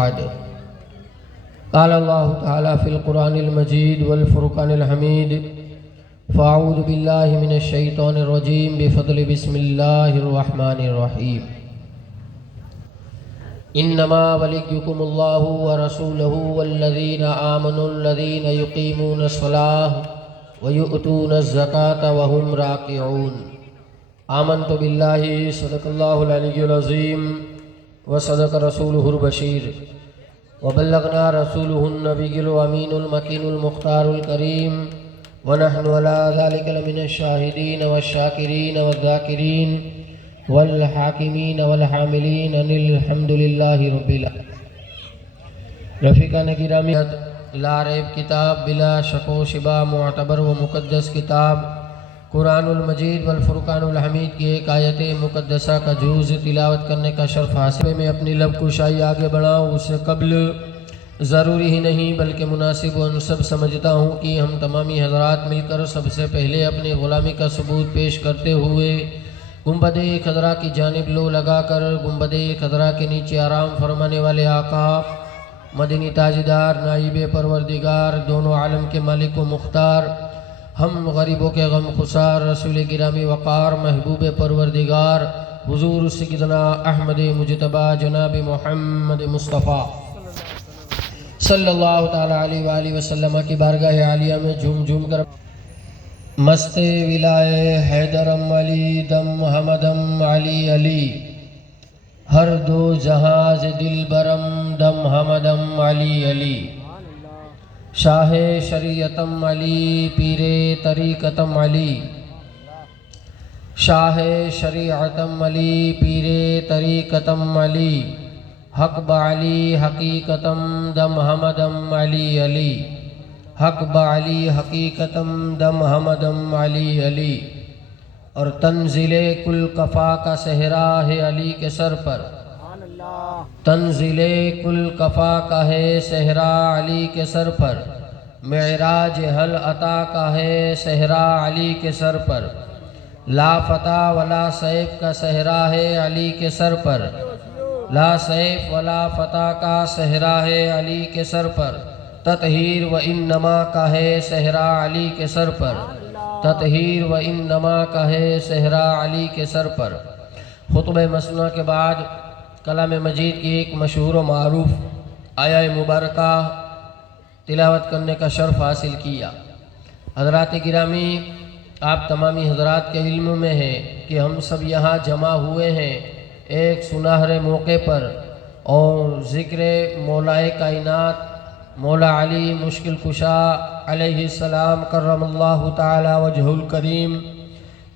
بعد قال الله تعالى في القرآن المجيد والفرقان الحميد فأعوذ بالله من الشيطان الرجيم بفضل بسم الله الرحمن الرحيم إنما وليكم الله ورسوله والذين آمنوا الذين يقيمون الصلاة ويؤتون الزكاة وهم راكعون آمنت بالله صدق الله العلي العظيم وصدق رسوله البشير وبلغنا رسوله النبي الأمين المكين المختار الكريم ونحن على ذلك لمن الشاهدين والشاكرين والذاكرين والحاكمين والحاملين أن الحمد لله رب العالمين رفیقان گرامی لا ریب کتاب بلا شک و شبہ معتبر و مقدس کتاب قرآن المجید والفرقان الحمید کی ایک آیت مقدسہ کا جز تلاوت کرنے کا شرف حاصل میں اپنی لب کشائی آگے بڑھاؤں اس سے قبل ضروری ہی نہیں بلکہ مناسب و سب سمجھتا ہوں کہ ہم تمامی حضرات مل کر سب سے پہلے اپنی غلامی کا ثبوت پیش کرتے ہوئے گنبد خضرا کی جانب لو لگا کر گنبد خضرا کے نیچے آرام فرمانے والے آقا مدنی تاجدار نائب پروردگار دونوں عالم کے مالک و مختار ہم غریبوں کے غم خسار رسول گرامی وقار محبوب پروردگار حضور سیدنا احمد مجتبی جناب محمد مصطفیٰ صلی اللہ تعالی علیہ وآلہ وسلم کی بارگاہ عالیہ میں جھوم جھوم کر مست ولائے حیدرم علی دم حمدم علی علی ہر دو جہاز دل برم دم حمدم علی علی شاہ شریعتم علی پیر طریقتم علی شاہ شریعتم علی پیر طریقتم علی حق بعلی حقیقتم دم حمدم علی علی حق بعلی حقیقتم دم حمدم علی علی اور تنزل کل کفا کا صحرا ہے علی کے سر پر تنزل کل کفا کا ہے صحرا علی کے سر پر معراج حل عطا کا ہے صحرا علی کے سر پر لا فتح ولا سیف کا صحرا ہے علی کے سر پر لا سیف ولا فتح کا صحرا ہے علی کے سر پر تطہیر و انما کا ہے صحرا علی کے سر پر تطہیر و انما کا ہے صحرا علی کے سر پر خطبہ مسنونہ کے بعد کلام مجید کی ایک مشہور و معروف آیہ مبارکہ تلاوت کرنے کا شرف حاصل کیا۔ حضرات گرامی آپ تمامی حضرات کے علم میں ہے کہ ہم سب یہاں جمع ہوئے ہیں ایک سنہرے موقع پر اور ذکر مولائے کائنات مولا علی مشکل کشا علیہ السلام کرم اللہ تعالی وجہ الکریم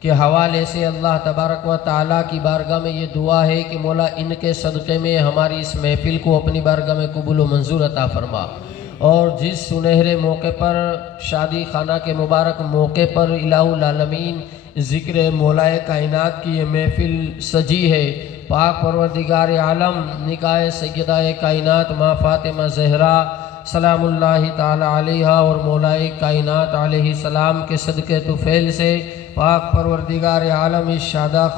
کے حوالے سے اللہ تبارک و تعالیٰ کی بارگاہ میں یہ دعا ہے کہ مولا ان کے صدقے میں ہماری اس محفل کو اپنی بارگاہ میں قبول و منظور عطا فرما، اور جس سنہرے موقع پر شادی خانہ کے مبارک موقع پر الہ العالمین ذکر مولائے کائنات کی یہ محفل سجی ہے، پاک پروردگار عالم نکاح سیدہ کائنات ماں فاطمہ زہرا سلام اللہ تعالی علیہ اور مولائے کائنات علیہ السلام کے صدقے طفیل سے پاک پروردگار عالم اس شادہ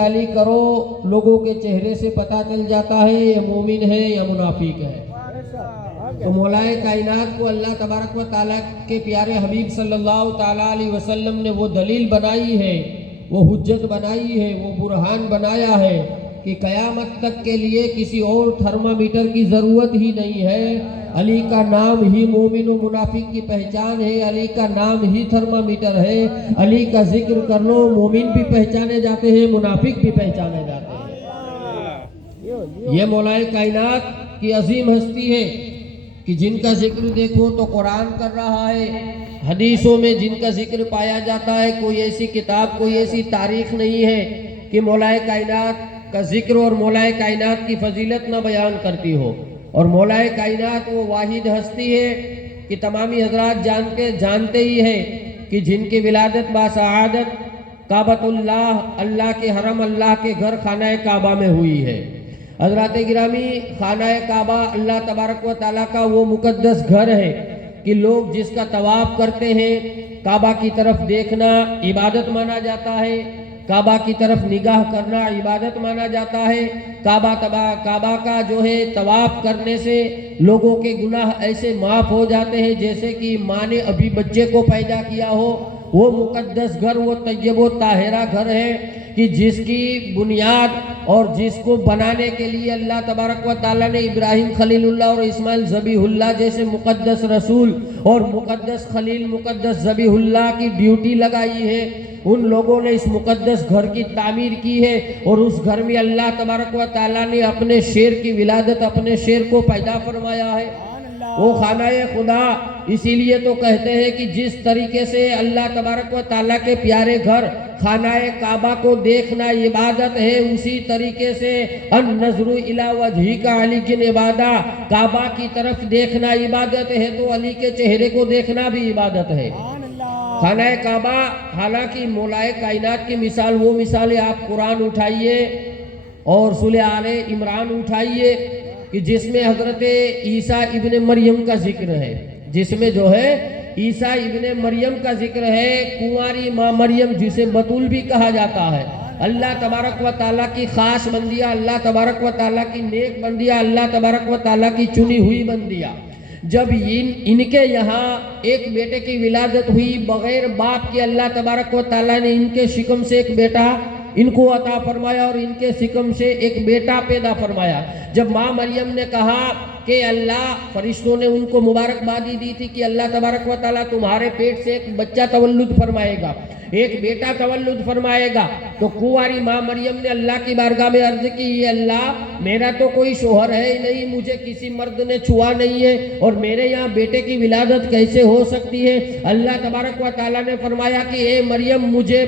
علی کرو لوگوں کے چہرے سے پتہ چل جاتا ہے یہ مومن ہے یا منافق ہے۔ تو مولائے کائنات کو اللہ تبارک و تعالیٰ کے پیارے حبیب صلی اللہ تعالیٰ علیہ وسلم نے وہ دلیل بنائی ہے، وہ حجت بنائی ہے، وہ برہان بنایا ہے کہ قیامت تک کے لیے کسی اور تھرمامیٹر کی ضرورت ہی نہیں ہے۔ علی کا نام ہی مومن و منافق کی پہچان ہے، علی کا نام ہی تھرمامیٹر ہے۔ علی کا ذکر کر لو مومن بھی پہچانے جاتے ہیں، منافق بھی پہچانے جاتے ہیں۔ یہ مولائے کائنات کی عظیم ہستی ہے کہ جن کا ذکر دیکھو تو قرآن کر رہا ہے، حدیثوں میں جن کا ذکر پایا جاتا ہے، کوئی ایسی کتاب کوئی ایسی تاریخ نہیں ہے کہ مولائے کائنات کا ذکر اور مولائے کائنات کی فضیلت نہ بیان کرتی ہو۔ اور مولائے کائنات وہ واحد ہستی ہے کہ تمامی حضرات جانتے ہی ہیں کہ جن کی ولادت باسعادت کعبۃ اللہ، اللہ کے حرم، اللہ کے گھر خانہ کعبہ میں ہوئی ہے۔ حضرات گرامی خانہ کعبہ اللہ تبارک و تعالیٰ کا وہ مقدس گھر ہے کہ لوگ جس کا طواف کرتے ہیں کعبہ کی طرف دیکھنا عبادت مانا جاتا ہے، کعبہ کی طرف نگاہ کرنا عبادت مانا جاتا ہے۔ کعبہ کا جو ہے طواف کرنے سے لوگوں کے گناہ ایسے معاف ہو جاتے ہیں جیسے کہ ماں نے ابھی بچے کو پیدا کیا ہو۔ وہ مقدس گھر، وہ طیب و طاہرہ گھر ہے کہ جس کی بنیاد اور جس کو بنانے کے لیے اللہ تبارک و تعالیٰ نے ابراہیم خلیل اللہ اور اسماعیل ذبیح اللہ جیسے مقدس رسول اور مقدس خلیل مقدس ذبیح اللہ کی ڈیوٹی لگائی ہے۔ ان لوگوں نے اس مقدس گھر کی تعمیر کی ہے اور اس گھر میں اللہ تبارک و تعالیٰ نے اپنے شیر کی ولادت، اپنے شیر کو پیدا فرمایا ہے۔ وہ خانہ خدا اسی لیے تو کہتے ہیں کہ جس طریقے سے اللہ تبارک و تعالیٰ کے پیارے گھر خانہ کعبہ کو دیکھنا عبادت ہے، اسی طریقے سے النظر الی وجہک علی جن عبادہ، کعبہ کی طرف دیکھنا عبادت ہے تو علی کے چہرے کو دیکھنا بھی عبادت ہے۔ خانہ کعبہ حالانکہ مولائے کائنات کی مثال، وہ مثالیں آپ قرآن اٹھائیے اور سورہ آل عمران اٹھائیے کہ جس میں حضرت عیسیٰ ابن مریم کا ذکر ہے، جس میں جو ہے عیسیٰ ابن مریم کا ذکر ہے، کنواری ماں مریم جسے بتول بھی کہا جاتا ہے۔ اللہ تبارک و تعالیٰ کی خاص بندیاں، اللہ تبارک و تعالیٰ کی نیک بندیاں، اللہ تبارک و تعالیٰ کی چنی ہوئی بندیاں۔ جب ان کے یہاں ایک بیٹے کی ولادت ہوئی بغیر باپ کے، اللہ تبارک و تعالیٰ نے ان کے شکم سے ایک بیٹا ان کو عطا فرمایا اور ان کے شکم سے ایک بیٹا پیدا فرمایا۔ جب ماں مریم نے کہا کہ اللہ، فرشتوں نے ان کو مبارکبادی دی تھی کہ اللہ تبارک و تعالیٰ تمہارے پیٹ سے ایک بچہ تولد فرمائے گا، ایک بیٹا تولد فرمائے گا، تو کنواری ماں مریم نے اللہ کی بارگاہ میں عرض کی، یہ اللہ میرا تو کوئی شوہر ہے ہی نہیں، مجھے کسی مرد نے چھوا نہیں ہے اور میرے یہاں بیٹے کی ولادت کیسے ہو سکتی ہے؟ اللہ تبارک و تعالیٰ نے فرمایا کہ اے مریم، مجھے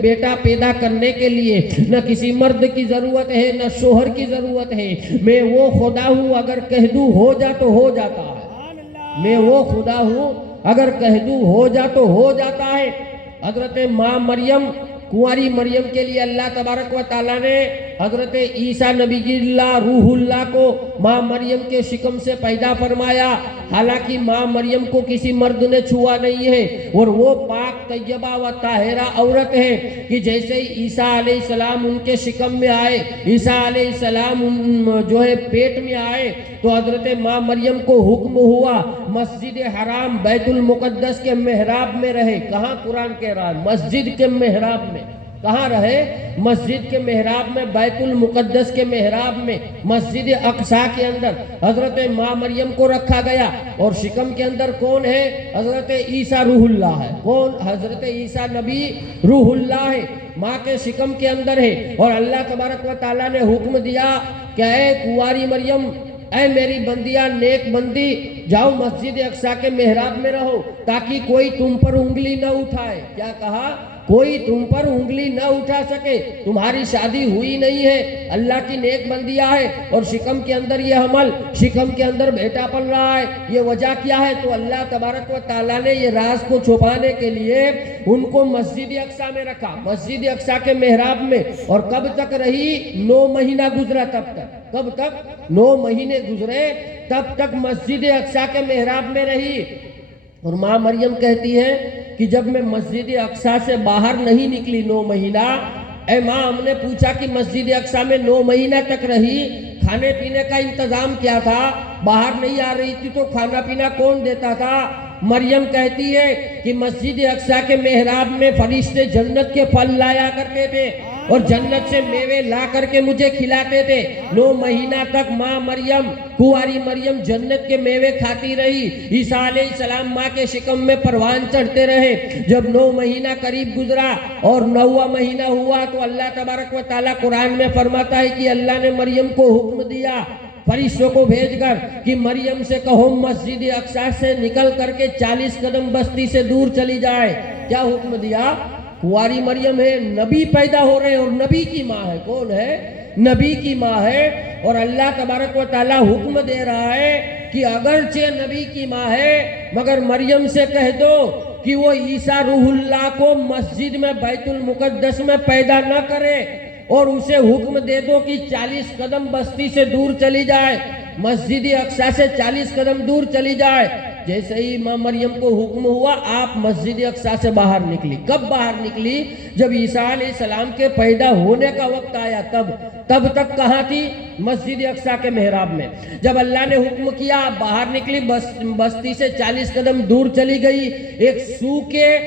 بیٹا پیدا کرنے کے لیے نہ کسی مرد کی ضرورت ہے نہ شوہر کی ضرورت ہے، میں وہ خدا ہوں، اگر کہہ دوں ہو جا تو ہو جاتا ہے، میں وہ خدا ہوں، اگر کہہ دوں ہو جا تو ہو جاتا ہے۔ حضرت ماں مریم، کنواری مریم کے لیے اللہ تبارک و تعالیٰ نے حضرت عیسیٰ نبی اللہ روح اللہ کو ماں مریم کے شکم سے پیدا فرمایا، حالانکہ ماں مریم کو کسی مرد نے چھوا نہیں ہے اور وہ پاک طیبہ و طاہرہ عورت ہے کہ جیسے ہی عیسیٰ علیہ السلام ان کے شکم میں آئے، عیسیٰ علیہ السلام جو ہے پیٹ میں آئے تو حضرت ماں مریم کو حکم ہوا مسجد حرام بیت المقدس کے محراب میں رہے۔ کہاں قرآن کہہ رہا ہے؟ مسجد کے محراب میں۔ کہاں رہے؟ مسجد کے محراب میں، بیت المقدس کے محراب میں، مسجد اقصیٰ کے اندر حضرت ماں مریم کو رکھا گیا۔ اور شکم کے اندر کون ہے؟ حضرت عیسیٰ روح اللہ ہے۔ کون؟ حضرت عیسیٰ نبی روح اللہ ہے، ماں کے شکم کے اندر ہے۔ اور اللہ تبارک و تعالیٰ نے حکم دیا کہ اے کنواری مریم، اے میری بندیاں، نیک بندی، جاؤ مسجد اقصیٰ کے محراب میں رہو تاکہ کوئی تم پر انگلی نہ اٹھائے۔ کیا کہا؟ کوئی تم پر انگلی نہ اٹھا سکے، تمہاری شادی ہوئی نہیں ہے، اللہ کی نیک بندیاں ہے اور شکم کے اندر یہ حمل، شکم کے اندر بیٹا پل رہا ہے، یہ وجہ کیا ہے؟ تو اللہ تبارک و تعالیٰ نے یہ راز کو چھپانے کے لیے ان کو مسجد اقصیٰ میں رکھا، مسجد اقصیٰ کے محراب میں۔ اور کب تک رہی؟ 9 مہینہ گزرا تب تک۔ کب تک؟ 9 مہینے گزرے تب تک مسجد اقصیٰ کے محراب میں رہی۔ اور ماں مریم کہتی ہے کہ جب میں مسجد اقصیٰ سے باہر نہیں نکلی 9 مہینہ، اے ماں، ہم نے پوچھا کہ مسجد اقصیٰ میں 9 مہینہ تک رہی، کھانے پینے کا انتظام کیا تھا؟ باہر نہیں آ رہی تھی تو کھانا پینا کون دیتا تھا؟ مریم کہتی ہے کہ مسجد اقصیٰ کے محراب میں فرشتے جنت کے پھل لایا کرتے تھے اور جنت سے میوے لا کر کے مجھے کھلاتے تھے۔ 9 مہینہ تک ماں مریم، کنواری مریم جنت کے میوے کھاتی رہی۔ عیسیٰ علیہ السلام ماں کے شکم میں پروان چڑھتے رہے۔ جب 9 مہینہ قریب گزرا اور 9واں مہینہ ہوا تو اللہ تبارک و تعالیٰ قرآن میں فرماتا ہے کہ اللہ نے مریم کو حکم دیا فرشتوں کو بھیج کر کہ مریم سے کہو مسجد اقصیٰ سے نکل کر کے 40 قدم بستی سے دور چلی جائے۔ کیا حکم دیا؟ کنواری مریم ہے، نبی پیدا ہو رہے ہیں اور نبی کی ماں ہے۔ کون ہے؟ نبی کی ماں ہے۔ اور اللہ تبارک و تعالیٰ حکم دے رہا ہے کہ اگرچہ نبی کی ماں ہے مگر مریم سے کہہ دو کہ وہ عیسیٰ روح اللہ کو مسجد میں بیت المقدس میں پیدا نہ کرے، اور اسے حکم دے دو کہ 40 قدم بستی سے دور چلی جائے، مسجد اقصیٰ سے 40 قدم دور چلی جائے۔ جیسے ہی ماں مریم کو حکم ہوا آپ مسجد اقصی سے باہر نکلی. کب باہر نکلی؟ جب عیسیٰ علیہ السلام کے پیدا ہونے کا وقت آیا تب تک کہاں تھی؟ مسجد اقصی کے محراب میں. جب اللہ نے حکم کیا آپ باہر نکلی، بستی سے 40 قدم دور چلی گئی. ایک سوکھے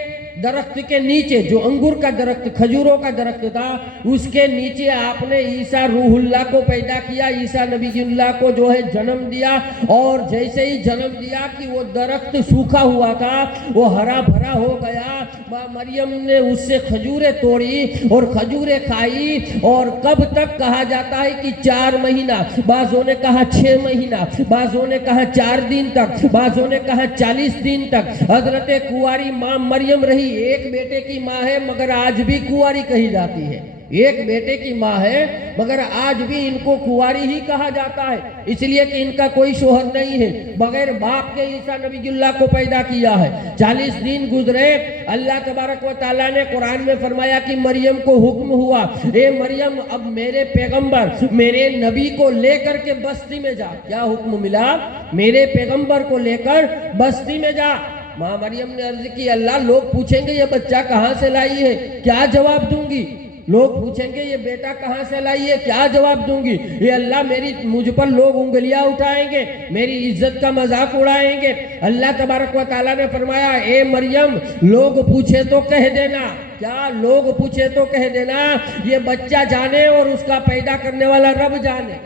درخت کے نیچے، جو انگور کا درخت، کھجوروں کا درخت تھا، اس کے نیچے آپ نے عیسیٰ روح اللہ کو پیدا کیا، عیسیٰ نبی اللہ کو جو ہے جنم دیا. اور جیسے ہی جنم دیا کہ وہ درخت سوکھا ہوا تھا وہ ہرا بھرا ہو گیا. ماں مریم نے اس سے کھجوریں توڑی اور کھجوریں کھائی. اور کب تک کہا جاتا ہے کہ 4 مہینہ، بعضوں نے کہا 6 مہینہ، بعضوں نے کہا 4 دن تک، بعضوں نے کہا 40 دن تک حضرت کنواری ماں مریم رہی. ایک بیٹے کی ماں ہے مگر آج بھی کنواری کہی جاتی ہے. ایک بیٹے کی ماں ہے مگر آج بھی ان کو کنواری ہی کہا جاتا ہے، اس لیے کہ ان کا کوئی شوہر نہیں ہے. بغیر باپ کے عیسیٰ نبی اللہ کو پیدا کیا ہے. 40 دن گزرے. اللہ تبارک و تعالیٰ نے قرآن میں فرمایا کہ مریم کو حکم ہوا، اے مریم اب میرے پیغمبر، میرے نبی کو لے کر کے بستی میں جا. کیا حکم ملا؟ میرے پیغمبر کو لے کر بستی میں جا. ماں مریم نے عرض کی اللہ لوگ پوچھیں گے یہ بچہ کہاں سے لائی ہے، کیا جواب دوں گی؟ لوگ پوچھیں گے یہ بیٹا کہاں سے لائی ہے، کیا جواب دوں گی؟ یہ اللہ مجھ پر لوگ انگلیاں اٹھائیں گے، میری عزت کا مذاق اڑائیں گے. اللہ تبارک و تعالیٰ نے فرمایا اے مریم لوگ پوچھے تو کہہ دینا. کیا؟ لوگ پوچھے تو کہہ دینا یہ بچہ جانے اور اس کا پیدا کرنے والا رب جانے.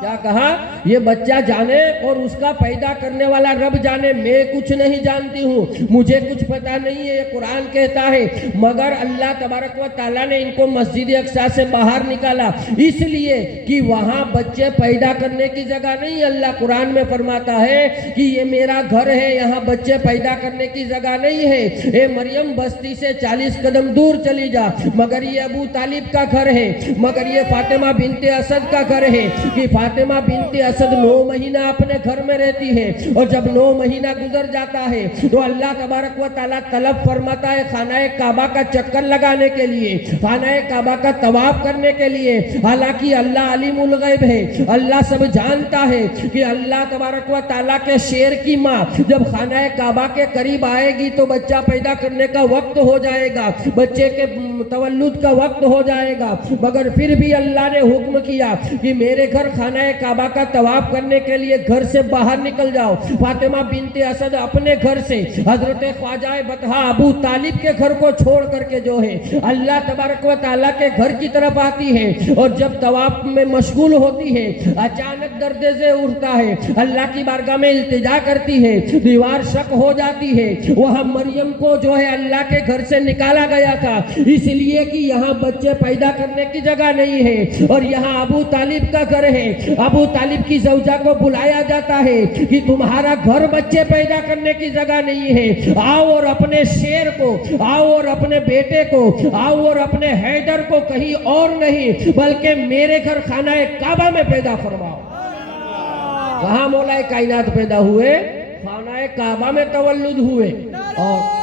کیا کہا؟ یہ بچہ جانے اور اس کا پیدا کرنے والا رب جانے. میں کچھ نہیں جانتی ہوں، مجھے کچھ پتا نہیں ہے، یہ قرآن کہتا ہے. مگر اللہ تبارک و تعالیٰ نے ان کو مسجد اقصی سے باہر نکالا اس لیے کہ وہاں بچے پیدا کرنے کی جگہ نہیں. اللہ قرآن میں فرماتا ہے کہ یہ میرا گھر ہے، یہاں بچے پیدا کرنے کی جگہ نہیں ہے. اے مریم بستی سے 40 قدم دور چلی جا. مگر یہ ابو طالب کا گھر ہے، مگر یہ فاطمہ بنت اسد کا گھر ہے کہ فاطمہ بنت اسد 9 مہینہ اپنے گھر میں رہتی ہے. اور جب 9 مہینہ گزر جاتا ہے تو اللہ تبارک و تعالیٰ طلب فرماتا ہے خانہ کعبہ کا چکر لگانے کے لیے، خانہ کعبہ کا طواف کرنے کے لیے. حالانکہ اللہ علیم الغیب ہے، اللہ سب جانتا ہے کہ اللہ تبارک و تعالیٰ کے شیر کی ماں جب خانہ کعبہ کے قریب آئے گی تو بچہ پیدا کرنے کا وقت ہو جائے گا، بچے کے تولد کا وقت ہو جائے گا. مگر پھر بھی اللہ نے حکم کیا کہ میرے گھر خانہ کعبہ کا طواف کرنے کے لیے گھر سے باہر نکل جاؤ. فاطمہ بنت اسد اپنے گھر سے حضرت خواجہ بطحہ ابو طالب کے گھر کو چھوڑ کر کے جو ہے اللہ تبارک و تعالیٰ کے گھر کی طرف آتی ہے. اور جب طواف میں مشغول ہوتی ہے اچانک دردے سے اٹھتا ہے، اللہ کی بارگاہ میں التجا کرتی ہے، دیوار شق ہو جاتی ہے. وہاں مریم کو جو ہے اللہ کے گھر سے نکالا گیا تھا اس لیے کہ یہاں بچے پیدا کرنے کی جگہ نہیں ہے اور یہاں ابو طالب کا گھر ہے. ابو طالب کی زوجہ کو بلایا جاتا ہے کہ تمہارا گھر بچے پیدا کرنے کی جگہ نہیں ہے، آؤ اور اپنے شیر کو، آؤ اور اپنے بیٹے کو، آؤ اور اپنے حیدر کو کہیں اور نہیں بلکہ میرے گھر خانہ کعبہ میں پیدا فرماؤ. کہاں مولا کائنات پیدا ہوئے؟ خانہ کعبہ میں تولد ہوئے. اور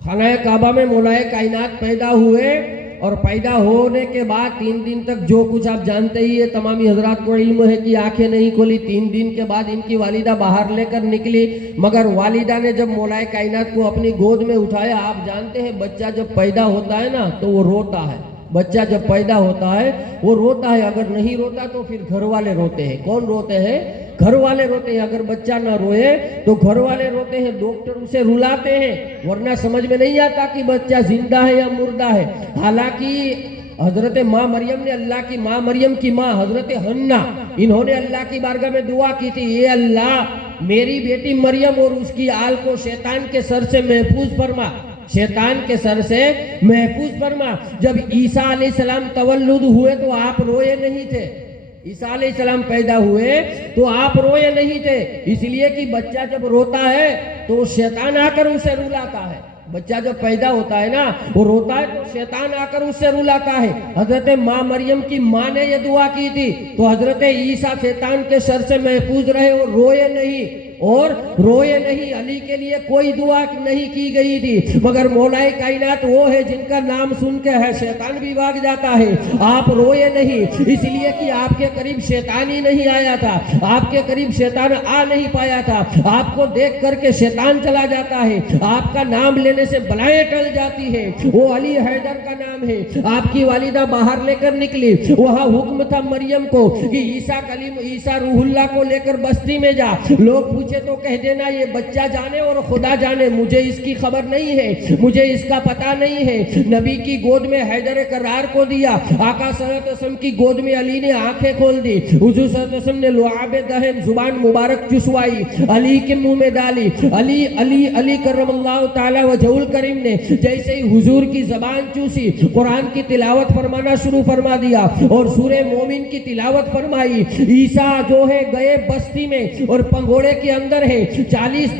خانہ کعبہ میں مولا کائنات پیدا ہوئے اور پیدا ہونے کے بعد 3 دن تک جو کچھ آپ جانتے ہی ہے، تمامی حضرات کو علم ہے کہ آنکھیں نہیں کھولی. 3 دن کے بعد ان کی والدہ باہر لے کر نکلی. مگر والدہ نے جب مولا کائنات کو اپنی گود میں اٹھایا، آپ جانتے ہیں بچہ جب پیدا ہوتا ہے نا تو وہ روتا ہے. بچہ جب پیدا ہوتا ہے وہ روتا ہے، اگر نہیں روتا تو پھر گھر والے روتے ہیں. کون روتے ہیں؟ گھر والے روتے ہیں. اگر بچہ نہ روئے تو گھر والے روتے ہیں، ڈاکٹر اسے رلاتے ہیں، ورنہ سمجھ میں نہیں آتا کہ بچہ زندہ ہے یا مردہ ہے. حالانکہ حضرت ماں مریم نے، اللہ کی ماں مریم کی ماں حضرت حنا، انہوں نے اللہ کی بارگاہ میں دعا کی تھی، اے اللہ میری بیٹی مریم اور اس کی آل کو شیطان کے سر سے محفوظ فرما، شیطان کے سر سے محفوظ فرما. جب عیسیٰ علیہ السلام تولد ہوئے تو آپ روئے نہیں تھے. عیسیٰ علیہ السلام پیدا ہوئے تو آپ روئے نہیں تھے، اس لیے کہ بچہ جب روتا ہے تو شیطان آ کر اسے رلاتا ہے. بچہ جب پیدا ہوتا ہے نا وہ روتا ہے تو شیطان آ کر اس سے رلاتا ہے. حضرت ماں مریم کی ماں نے یہ دعا کی تھی تو حضرت عیسیٰ شیطان کے شر سے محفوظ رہے اور روئے نہیں علی کے لیے کوئی دعا نہیں کی گئی تھی. مگر مولا کائنات وہ ہے جن کا نام سن کے ہے شیطان بھی بھاگ جاتا ہے. آپ روئے نہیں اس لیے کہ آپ کے قریب شیطان ہی نہیں آیا تھا, آپ کے قریب شیطان آ نہیں پایا تھا. آپ کو دیکھ کر کے شیطان چلا جاتا ہے, آپ کا نام لینے سے بلائیں ٹل جاتی ہے. وہ علی حیدر کا نام ہے. آپ کی والدہ باہر لے کر نکلی, وہاں حکم تھا مریم کو کہ عیسیٰ روح اللہ کو لے کر بستی میں جا. لوگ پوچھے تو کہہ دینا یہ بچہ جانے اور خدا جانے, مجھے اس کی خبر نہیں ہے, مجھے اس کا پتہ نہیں ہے. نبی کی گود میں حیدر کرار کو دیا. آقا صلی اللہ علیہ وسلم کی گود میں علی نے آنکھیں کھول دی. حضور صلی اللہ علیہ وسلم نے لعاب دہن زبان مبارک چسوائی, علی کے منہ میں ڈالی. علی علی علی کرم اللہ تعالی وجہ الکریم نے جیسے ہی حضور کی زبان چوسی قرآن کی تلاوت فرمانا شروع فرما دیا اور سورہ مومن کی تلاوت فرمائی. عیسیٰ جو ہے گئے بستی میں اور پنگوڑے کے اندر ہے. 40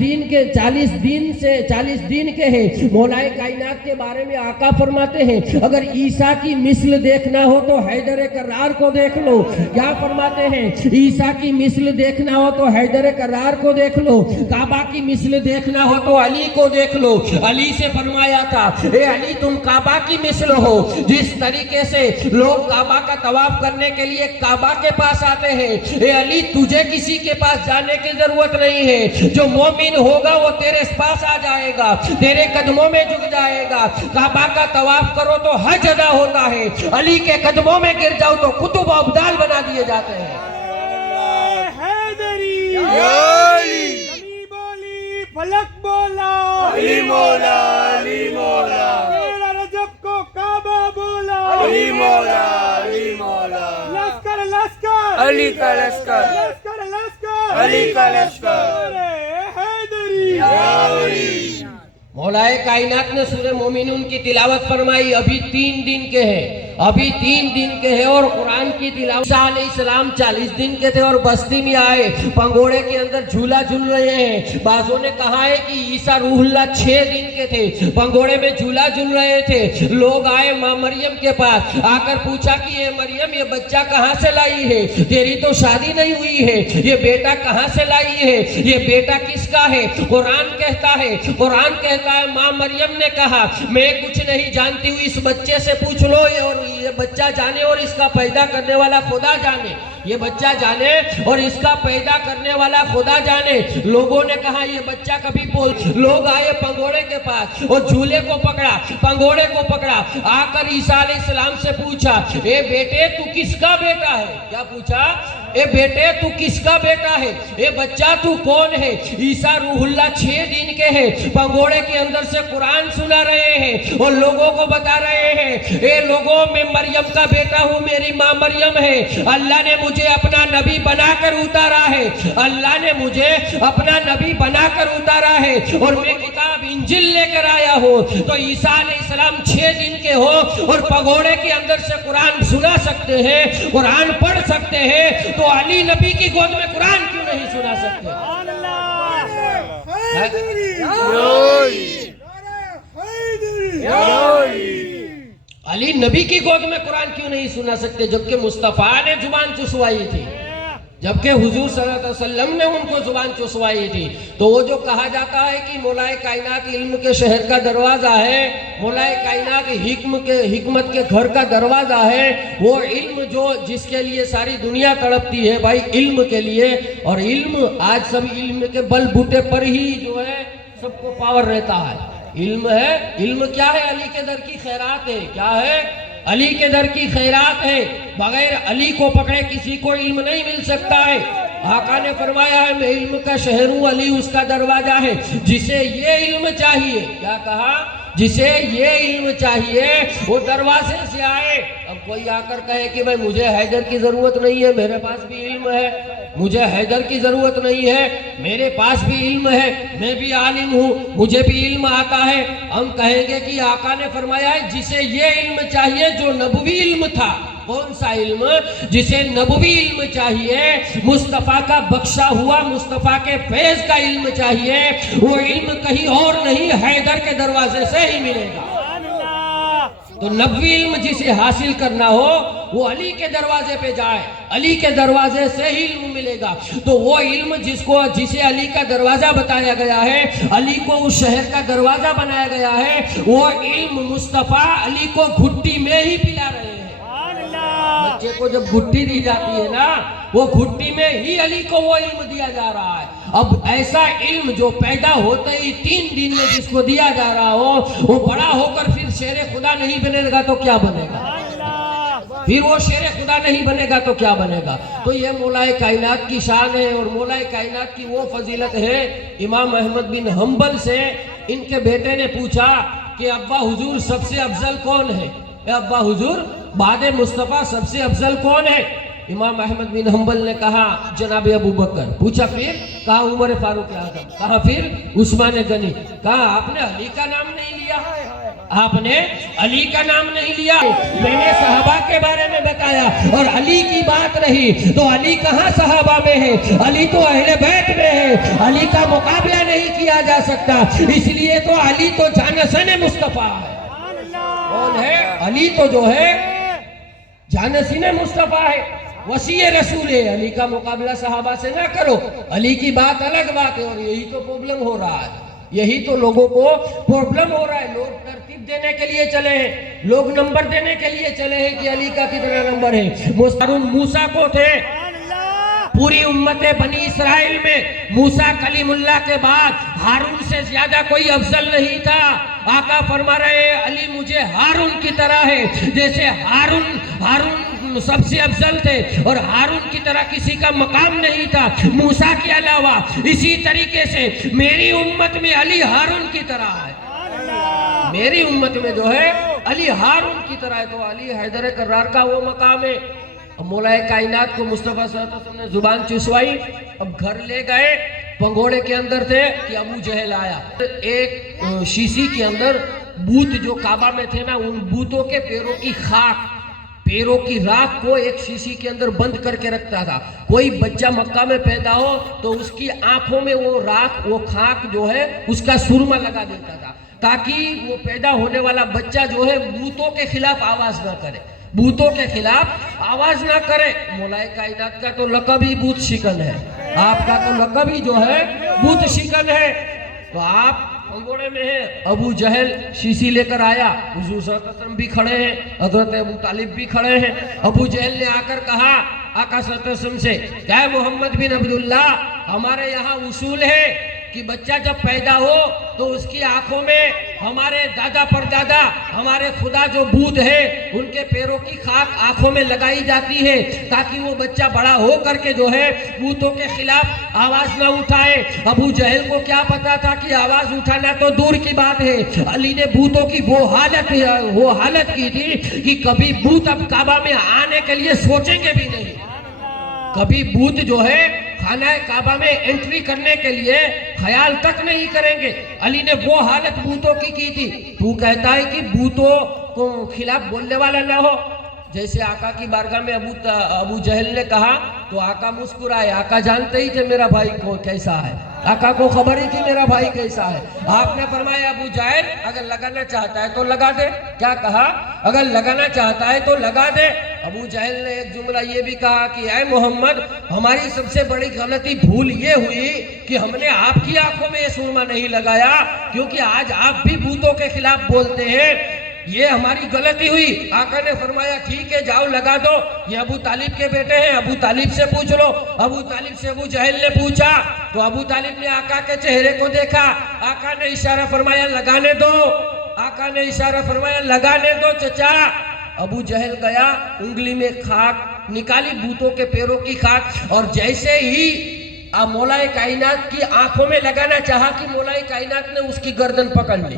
دن کے ہیں. مولا کائنات کے بارے میں آقا فرماتے ہیں اگر عیسیٰ کی مثل دیکھنا ہو تو حیدر کرار کو دیکھ لو. کیا فرماتے ہیں؟ عیسیٰ کی مثل دیکھنا ہو تو حیدر کرار کو دیکھ لو. کعبہ کی مثل دیکھنا ہو تو علی کو دیکھ لو. علی سے فرمایا تھا اے علی تم کعبہ کی مثل ہو. جس طریقے سے لوگ کعبہ کا طواف کرنے کے لیے کعبہ کے پاس آتے ہیں, اے علی تجھے کسی کے پاس جانے کی ضرورت نہیں ہے. جو مومن ہوگا وہ تیرے پاس آ جائے گا, تیرے قدموں میں جھک جائے گا. کعبہ کا طواف کرو تو حج ادا ہوتا ہے, علی کے قدموں میں گر جاؤ تو قطب و ابدال بنا دیے جاتے ہیں. فلک بولا علی مولا, علی مولا میرا رجب کو کعبہ بولا علی مولا, علی مولا لشکر لشکر علی کا لشکر, لشکر لشکر علی کا لشکر, حیدری علی. مولا کائنات نے سورہ مومنون کی تلاوت فرمائی. ابھی 3 دن کے ہیں, ابھی 3 دن کے ہیں اور قرآن کی تلاوت. عیسیٰ علیہ السلام 40 دن کے تھے اور بستی میں آئے, پنگوڑے کے اندر جھولا جھول رہے ہیں. بعضوں نے کہا ہے کہ عیسیٰ روح اللہ 6 دن کے تھے, پنگوڑے میں جھولا جھول رہے تھے. لوگ آئے ماں مریم کے پاس, آ کر پوچھا کہ اے مریم یہ بچہ کہاں سے لائی ہے, تیری تو شادی نہیں ہوئی ہے, یہ بیٹا کہاں سے لائی ہے, یہ بیٹا کس کا ہے؟ قرآن کہتا ہے ماں مریم نے کہا میں کچھ نہیں جانتی ہوں, اس بچے سے پوچھ لو اور یہ بچہ جانے اور اس کا پیدا کرنے والا خدا جانے. یہ بچہ جانے اور اس کا پیدا کرنے والا خدا جانے. لوگوں نے کہا یہ بچہ کبھی بول. لوگ آئے پنگوڑے کے پاس اور جھولے کو پکڑا, پنگوڑے کو پکڑا, آ کر عیسیٰ علیہ السلام سے پوچھا اے بیٹے تو کس کا بیٹا ہے؟ کیا پوچھا؟ اے بیٹے تو کس کا بیٹا ہے, اے بچہ تو کون ہے؟ عیسیٰ روح اللہ 6 دن کے ہیں, پنگوڑے کے اندر سے قرآن سنا رہے ہیں اور لوگوں کو بتا رہے ہیں اے لوگوں میں مریم کا بیٹا ہوں, میری ماں مریم ہے. اللہ نے مجھے اپنا نبی بنا کر اتارا ہے, اللہ نے مجھے اپنا نبی بنا کر اتارا ہے اور میں کتاب انجیل لے کر آیا ہوں. تو عیسیٰ علیہ السلام 6 دن کے ہو اور پنگوڑے کے اندر سے قرآن سنا سکتے ہیں, قرآن پڑھ سکتے ہیں, تو علی نبی کی گود میں قرآن کیوں نہیں سنا سکتے؟ علی نبی کی گود میں قرآن کیوں نہیں سنا سکتے جبکہ مصطفیٰ نے زبان چسوائی تھی, جبکہ حضور صلی اللہ علیہ وسلم نے ان کو زبان چسوائی تھی. تو وہ جو کہا جاتا ہے کہ مولا کائنات علم کے شہر کا دروازہ ہے, مولا کائنات حکمت کے گھر کا دروازہ ہے, وہ علم جو جس کے لیے ساری دنیا تڑپتی ہے بھائی علم کے لیے, اور علم آج سب علم کے بل بوتے پر ہی جو ہے سب کو پاور رہتا ہے. علم ہے, علم کیا ہے؟ علی کے در کی خیرات ہے. کیا ہے؟ علی کے در کی خیرات ہے. بغیر علی کو پکڑے کسی کو علم نہیں مل سکتا ہے. آقا نے فرمایا ہے میں علم کا شہر ہوں, علی اس کا دروازہ ہے. جسے یہ علم چاہیے, کیا کہا؟ جسے یہ علم چاہیے وہ دروازے سے آئے. اب کوئی آ کر کہے کہ بھائی مجھے حیدر کی ضرورت نہیں ہے, میرے پاس بھی علم ہے, مجھے حیدر کی ضرورت نہیں ہے، میرے پاس بھی علم ہے، میں بھی عالم ہوں، مجھے بھی علم آتا ہے. ہم کہیں گے کہ آقا نے فرمایا ہے جسے یہ علم چاہیے جو نبوی علم تھا. کون سا علم؟ جسے نبوی علم چاہیے، مصطفیٰ کا بخشا ہوا مصطفیٰ کے فیض کا علم چاہیے، وہ علم کہیں اور نہیں حیدر کے دروازے سے ہی ملے گا. تو نبوی علم جسے حاصل کرنا ہو وہ علی کے دروازے پہ جائے، علی کے دروازے سے ہی علم ملے گا. تو وہ علم جسے علی کا دروازہ بتایا گیا ہے، علی کو اس شہر کا دروازہ بنایا گیا ہے، وہ علم مصطفیٰ علی کو گھٹی میں ہی پلا رہے ہیں. بچے کو جب گھٹی دی جاتی ہے نا، وہ گھٹی میں ہی علی کو وہ علم دیا جا رہا ہے. اب ایسا علم جو پیدا ہوتے ہی 3 دن میں جس کو دیا جا رہا ہو، وہ بڑا ہو کر پھر شیر خدا نہیں بنے گا تو کیا بنے گا؟ پھر وہ شیر خدا نہیں بنے گا تو کیا بنے گا؟ تو یہ مولائے کائنات کی شان ہے، اور مولائے کائنات کی وہ فضیلت ہے. امام احمد بن حنبل سے ان کے بیٹے نے پوچھا کہ ابا حضور سب سے افضل کون ہے؟ اے ابا حضور بعد مصطفیٰ سب سے افضل کون ہے؟ امام احمد بن حنبل نے کہا جناب ابو بکر. پوچھا پھر؟ کہا عمر فاروق اعظم. کہا پھر عثمان غنی. کہا آپ نے علی کا نام نہیں لیا؟ آپ نے علی کا نام نہیں لیا. میں نے صحابہ کے بارے میں بتایا اور علی کی بات رہی تو علی کہاں صحابہ میں ہے؟ علی تو اہل بیت میں ہے. علی کا مقابلہ نہیں کیا جا سکتا، اس لیے تو علی تو جانشین مصطفیٰ ہے. کون ہے؟ علی تو جو ہے جانشین مصطفیٰ ہے، وسیع رسول ہے. علی کا مقابلہ صحابہ سے نہ کرو. علی کی بات الگ بات ہے، اور یہی تو پرابلم ہو رہا ہے. یہی تو لوگوں کو پرابلم ہو رہا ہے. لوگ ترتیب دینے کے لیے چلے ہیں، لوگ نمبر دینے کے لیے چلے ہیں کہ علی کا کتنا نمبر ہے. ہارون موسیٰ کو تھے پوری امت بنی اسرائیل میں، موسیٰ کلیم اللہ کے بعد ہارون سے زیادہ کوئی افضل نہیں تھا. آقا فرما رہے ہیں علی مجھے ہارون کی طرح ہے، جیسے ہارون سب سے افضل تھے اور ہارون کی طرح کسی کا مقام نہیں تھا موسیٰ کے علاوہ، اسی طریقے سے میری امت میں علی ہارون کی طرح ہے. میری امت میں جو ہے علی ہارون کی طرح ہے. تو علی حیدر کرار کا وہ مقام ہے. اب مولائے کائنات کو مصطفیٰ صلی اللہ علیہ وسلم نے زبان چسوائی، اب گھر لے گئے. پنگوڑے کے اندر تھے کہ ابو جہل آیا. ایک شیشی کے اندر بوت جو کعبہ میں تھے نا، ان بوتوں کے پیروں کی خاک، پیروں کی راکھ کو ایک شیشی کے اندر بند کر کے رکھتا تھا. کوئی بچہ مکہ میں پیدا ہو تو اس کی آنکھوں میں وہ راکھ، وہ خاک جو ہے اس کا سرما لگا دیتا تھا، تاکہ وہ پیدا ہونے والا بچہ جو ہے بوتوں کے خلاف آواز نہ کرے، بوتوں کے خلاف آواز نہ کرے. مولائے کائنات کا تو لقب ہی بوت شکن ہے، آپ کا تو لقب ہی جو ہے بوت شکن ہے. تو آپ انگوڑے میں ہیں. ابو جہل شیشی لے کر آیا، حضور صلی اللہ علیہ وسلم بھی کھڑے ہیں، حضرت ابو طالب بھی کھڑے ہیں. ابو جہل نے آ کر کہا آقا صلی اللہ علیہ وسلم سے کہ اے محمد بن عبداللہ، ہمارے یہاں اصول ہے کہ بچہ جب پیدا ہو تو اس کی آنکھوں میں ہمارے دادا پر دادا، ہمارے خدا جو بوت ہے ان کے پیروں کی خاک آنکھوں میں لگائی جاتی ہے، تاکہ وہ بچہ بڑا ہو کر کے جو ہے بوتوں کے خلاف آواز نہ اٹھائے. ابو جہل کو کیا پتا تھا کہ آواز اٹھانا تو دور کی بات ہے. علی نے بوتوں کی وہ حالت کی تھی کہ کبھی بوت اب کعبہ میں آنے کے لیے سوچیں گے بھی نہیں. کبھی بوت جو ہے خانہ کعبہ میں انٹری کرنے کے لیے خیال تک نہیں کریں گے. علی نے وہ حالت بوتوں کی تھی. تو کہتا ہے کہ بوتوں کو خلاف بولنے والا نہ ہو. جیسے آقا کی بارگاہ میں ابو جہل نے کہا تو آقا مسکرائے. آقا جانتے ہی تھے میرا بھائی کو کیسا ہے، آقا کو خبر ہی تھی میرا بھائی کیسا ہے. آپ نے فرمایا ابو جہل اگر لگانا چاہتا ہے تو لگا دے. کیا کہا؟ اگر لگانا چاہتا ہے تو لگا دے. ابو جہل نے ایک جملہ یہ بھی کہا کہ اے محمد، ہماری سب سے بڑی غلطی بھول یہ ہوئی کہ ہم نے آپ کی آنکھوں میں یہ سرما نہیں لگایا، کیونکہ آج آپ بھی بوتوں کے خلاف بولتے ہیں، یہ ہماری غلطی ہوئی. آقا نے فرمایا ٹھیک ہے جاؤ لگا دو. یہ ابو طالب کے بیٹے ہیں، ابو طالب سے پوچھ لو. ابو طالب سے ابو جہل نے پوچھا تو ابو طالب نے آقا کے چہرے کو دیکھا. آقا نے اشارہ فرمایا لگانے دو. آقا نے اشارہ فرمایا لگانے دو چچا. ابو جہل گیا، انگلی میں خاک نکالی، بوتوں کے پیروں کی خاک، اور جیسے ہی مولائے کائنات کی آنکھوں میں لگانا چاہا کہ مولائے کائنات نے اس کی گردن پکڑ لی.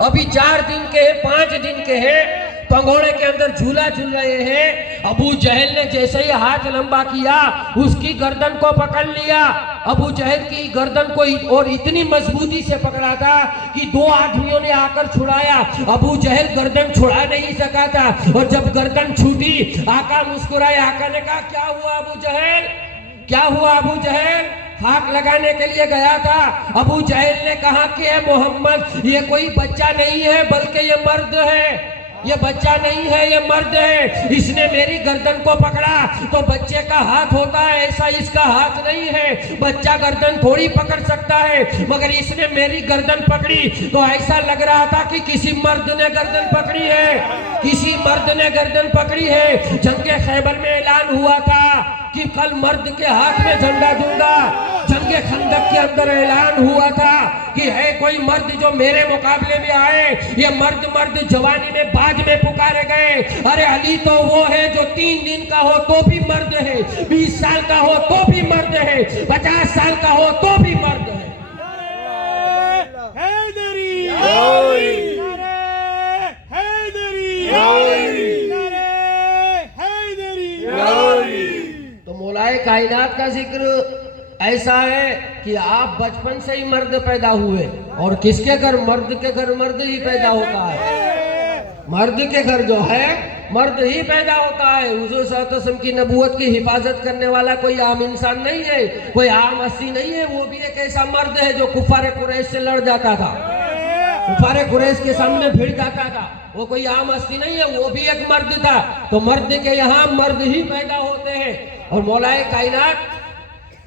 ابھی 4 دن کے ہیں، 5 دن کے ہیں، پنگوڑے کے اندر جھولا جھول رہے ہیں، ابو جہل نے جیسے ہی ہاتھ لمبا کیا اس کی گردن کو پکڑ لیا. ابو جہل کی گردن کو اور اتنی مضبوطی سے پکڑا تھا کہ 2 آدمیوں نے آ کر چھڑایا. ابو جہل گردن چھڑا نہیں سکا تھا اور جب گردن چھوٹی آقا مسکرائے. آقا نے کہا کیا ہوا ابو جہل, کیا ہوا ابو جہل؟ ہاتھ لگانے کے لیے گیا تھا. ابو جہل نے کہا کہ اے محمد یہ کوئی بچہ نہیں ہے بلکہ یہ مرد ہے, یہ بچہ نہیں ہے یہ مرد ہے. اس نے میری گردن کو پکڑا تو بچے کا ہاتھ ہوتا ہے, ایسا اس کا ہاتھ نہیں ہے. بچہ گردن تھوڑی پکڑ سکتا ہے مگر اس نے میری گردن پکڑی تو ایسا لگ رہا تھا کہ کسی مرد نے گردن پکڑی ہے, کسی مرد نے گردن پکڑی ہے. جنگ خیبر میں اعلان ہوا تھا کہ کل مرد کے ہاتھ میں جھنڈا دوں گا. جنگ خندق کے اندر اعلان ہوا تھا کہ ہے کوئی مرد جو میرے مقابلے میں آئے. یہ مرد جوانی میں باج میں پکارے گئے. ارے علی تو وہ ہے جو 3 دن کا ہو تو بھی مرد ہے, 20 سال کا ہو تو بھی مرد ہے, 50 سال کا ہو تو بھی مرد ہے. حیدری تو مولائے کائنات کا ذکر ایسا ہے کہ آپ بچپن سے ہی مرد پیدا ہوئے اور کس کے گھر مرد کے گھر مرد ہی پیدا ہوتا ہے. مرد کے گھر جو ہے مرد ہی پیدا ہوتا ہے. حضور صلی اللہ علیہ وسلم کی نبوت کی حفاظت کرنے والا کوئی عام انسان نہیں ہے, کوئی عام ہستی نہیں ہے. وہ بھی ایک ایسا مرد ہے جو کفار قریش سے لڑ جاتا تھا, کفار قریش کے سامنے بھیڑ جاتا تھا. وہ کوئی عام ہستی نہیں ہے, وہ بھی ایک مرد تھا. تو مرد کے یہاں مرد ہی پیدا ہوتے ہیں. اور مولائے کائنات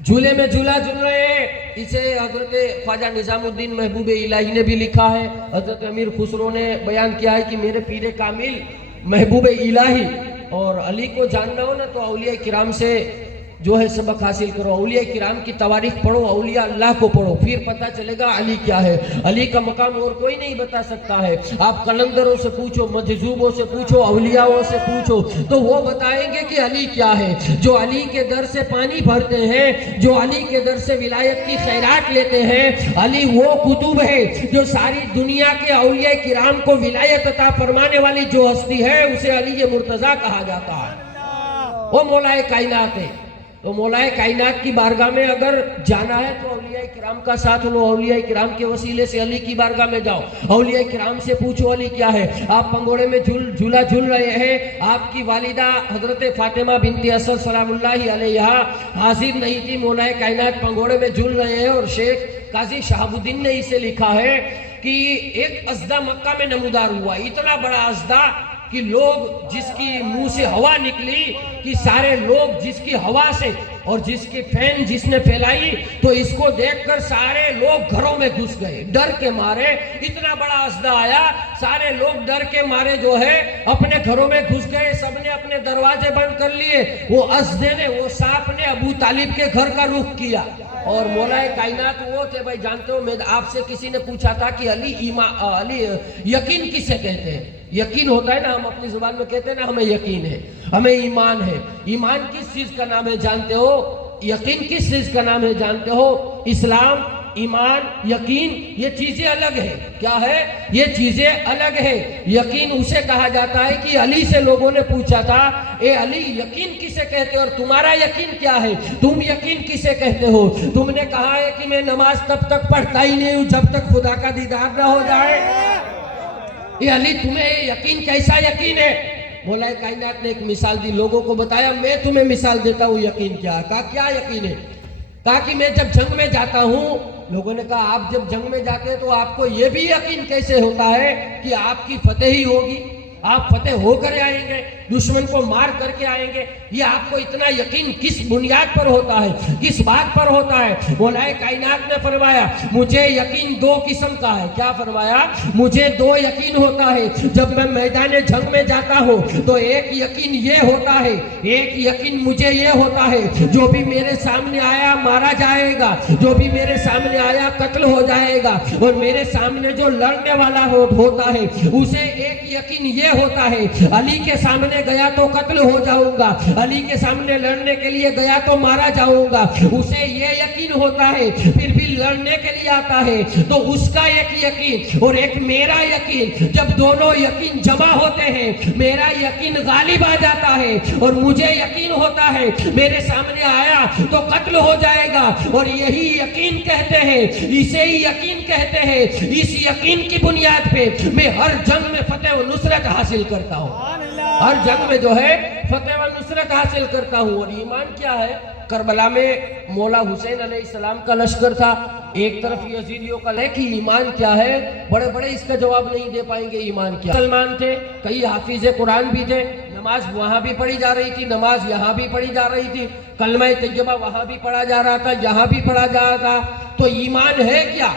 جھولے میں جھولا جھول رہے ہیں. اسے حضرت خواجہ نظام الدین محبوب الہی نے بھی لکھا ہے. حضرت امیر خسرو نے بیان کیا ہے کہ میرے پیر کامل محبوب الہی اور علی کو جاننا ہو نا تو اولیاء کرام سے جو ہے سبق حاصل کرو. اولیاء کرام کی تواریخ پڑھو, اولیاء اللہ کو پڑھو, پھر پتہ چلے گا علی کیا ہے. علی کا مقام اور کوئی نہیں بتا سکتا ہے. آپ قلندروں سے پوچھو, مجذوبوں سے پوچھو, اولیاءوں سے پوچھو تو وہ بتائیں گے کہ علی کیا ہے. جو علی کے در سے پانی بھرتے ہیں, جو علی کے در سے ولایت کی خیرات لیتے ہیں, علی وہ کتب ہے جو ساری دنیا کے اولیاء کرام کو ولایت عطا فرمانے والی جو ہستی ہے اسے علی مرتضیٰ کہا جاتا ہے. وہ مولائے کائنات ہے. تو مولائے کائنات کی بارگاہ میں اگر جانا ہے تو اولیاء کرام کا ساتھ لو. اولیاء کرام کے وسیلے سے علی کی بارگاہ میں جاؤ, اولیاء کرام سے پوچھو علی کیا ہے. آپ پنگوڑے میں جھولا جھول رہے ہیں. آپ کی والدہ حضرت فاطمہ بنت اسد سلام اللہ علیہا حاضر نہیں تھی. مولائے کائنات پنگوڑے میں جھول رہے ہیں اور شیخ قاضی شہاب الدین نے اسے لکھا ہے کہ ایک ازدہ مکہ میں نمودار ہوا. اتنا بڑا ازدہ کہ لوگ جس کی منہ سے ہوا نکلی کہ سارے لوگ جس کی ہوا سے اور جس کی فین جس نے پھیلائی تو اس کو دیکھ کر سارے لوگ گھروں میں گھس گئے ڈر کے مارے. اتنا بڑا ازدہ آیا, سارے لوگ ڈر کے مارے جو ہے اپنے گھروں میں گھس گئے. سب نے اپنے دروازے بند کر لیے. وہ ازدے نے, وہ سانپ نے ابو طالب کے گھر کا رخ کیا. اور مولائے کائنات وہ تھے. بھائی جانتے ہو, میں آپ سے کسی نے پوچھا تھا کہ علی یقین کسے کہتے ہیں. یقین ہوتا ہے نا, ہم اپنی زبان میں کہتے ہیں نا ہمیں یقین ہے, ہمیں ایمان ہے. ایمان کس چیز کا نام ہے جانتے ہو؟ یقین کس چیز کا نام ہے جانتے ہو؟ اسلام, ایمان, یقین یہ چیزیں الگ ہے. کیا ہے؟ یہ چیزیں الگ ہے. یقین اسے کہا جاتا ہے کہ علی سے لوگوں نے پوچھا تھا اے علی یقین کسے کہتے ہو اور تمہارا یقین کیا ہے, تم یقین کسے کہتے ہو؟ تم نے کہا ہے کہ میں نماز تب تک پڑھتا ہی نہیں ہوں جب تک خدا کا دیدار نہ ہو جائے. اے علی تمہیں یقین کیسا یقین ہے؟ مولائے کائنات نے ایک مثال دی, لوگوں کو بتایا میں تمہیں مثال دیتا ہوں یقین کیا ہے. کہا کیا یقین ہے؟ کہا کہ میں جب جنگ میں جاتا ہوں. لوگوں نے کہا آپ جب جنگ میں جاتے ہیں تو آپ کو یہ بھی یقین کیسے ہوتا ہے کہ آپ کی فتح ہی ہوگی, آپ فتح ہو کر آئیں گے, دشمن کو مار کر کے آئیں گے؟ یہ آپ کو اتنا یقین کس بنیاد پر ہوتا ہے, کس بات پر ہوتا ہے؟ مولائے کائنات نے فرمایا مجھے یقین 2 قسم کا ہے. کیا فرمایا؟ مجھے 2 یقین ہوتا ہے جب میں میدان جنگ میں جاتا ہوں. تو ایک یقین یہ ہوتا ہے, ایک یقین مجھے یہ ہوتا ہے جو بھی میرے سامنے آیا مارا جائے گا, جو بھی میرے سامنے آیا قتل ہو جائے گا. اور میرے سامنے جو لڑنے والا ہوتا ہے اسے ایک یقین یہ ہوتا ہے علی کے سامنے گیا تو قتل ہو جاؤں گا, علی کے سامنے لڑنے کے لیے گیا تو مارا جاؤں گا. اسے یہ یقین ہوتا ہے پھر بھی لڑنے کے لیے آتا ہے تو اس کا ایک یقین اور ایک میرا یقین، جب دونوں یقین جمع ہوتے ہیں میرا یقین غالب آ جاتا ہے اور مجھے یقین ہوتا ہے میرے سامنے آیا تو قتل ہو جائے گا، اور یہی یقین کہتے ہیں، اسے ہی یقین کہتے ہیں۔ اس یقین کی بنیاد پہ میں ہر جنگ میں فتح و نصرت حاصل کرتا ہوں، ہر جنگ میں جو ہے فتح و نصرت حاصل کرتا ہوں۔ اور ایمان کیا ہے؟ کربلا میں مولا حسین علیہ السلام کا لشکر تھا، ایک طرف یزیدیوں کا لے کہ ایمان کیا ہے، بڑے بڑے اس کا جواب نہیں دے پائیں گے ایمان کیا۔ مسلمان تھے، کئی حافظ قرآن بھی تھے، نماز وہاں بھی پڑھی جا رہی تھی، نماز یہاں بھی پڑھی جا رہی تھی، کلمہ طیبہ وہاں بھی پڑھا جا رہا تھا، یہاں بھی پڑھا جا رہا تھا۔ تو ایمان ہے کیا؟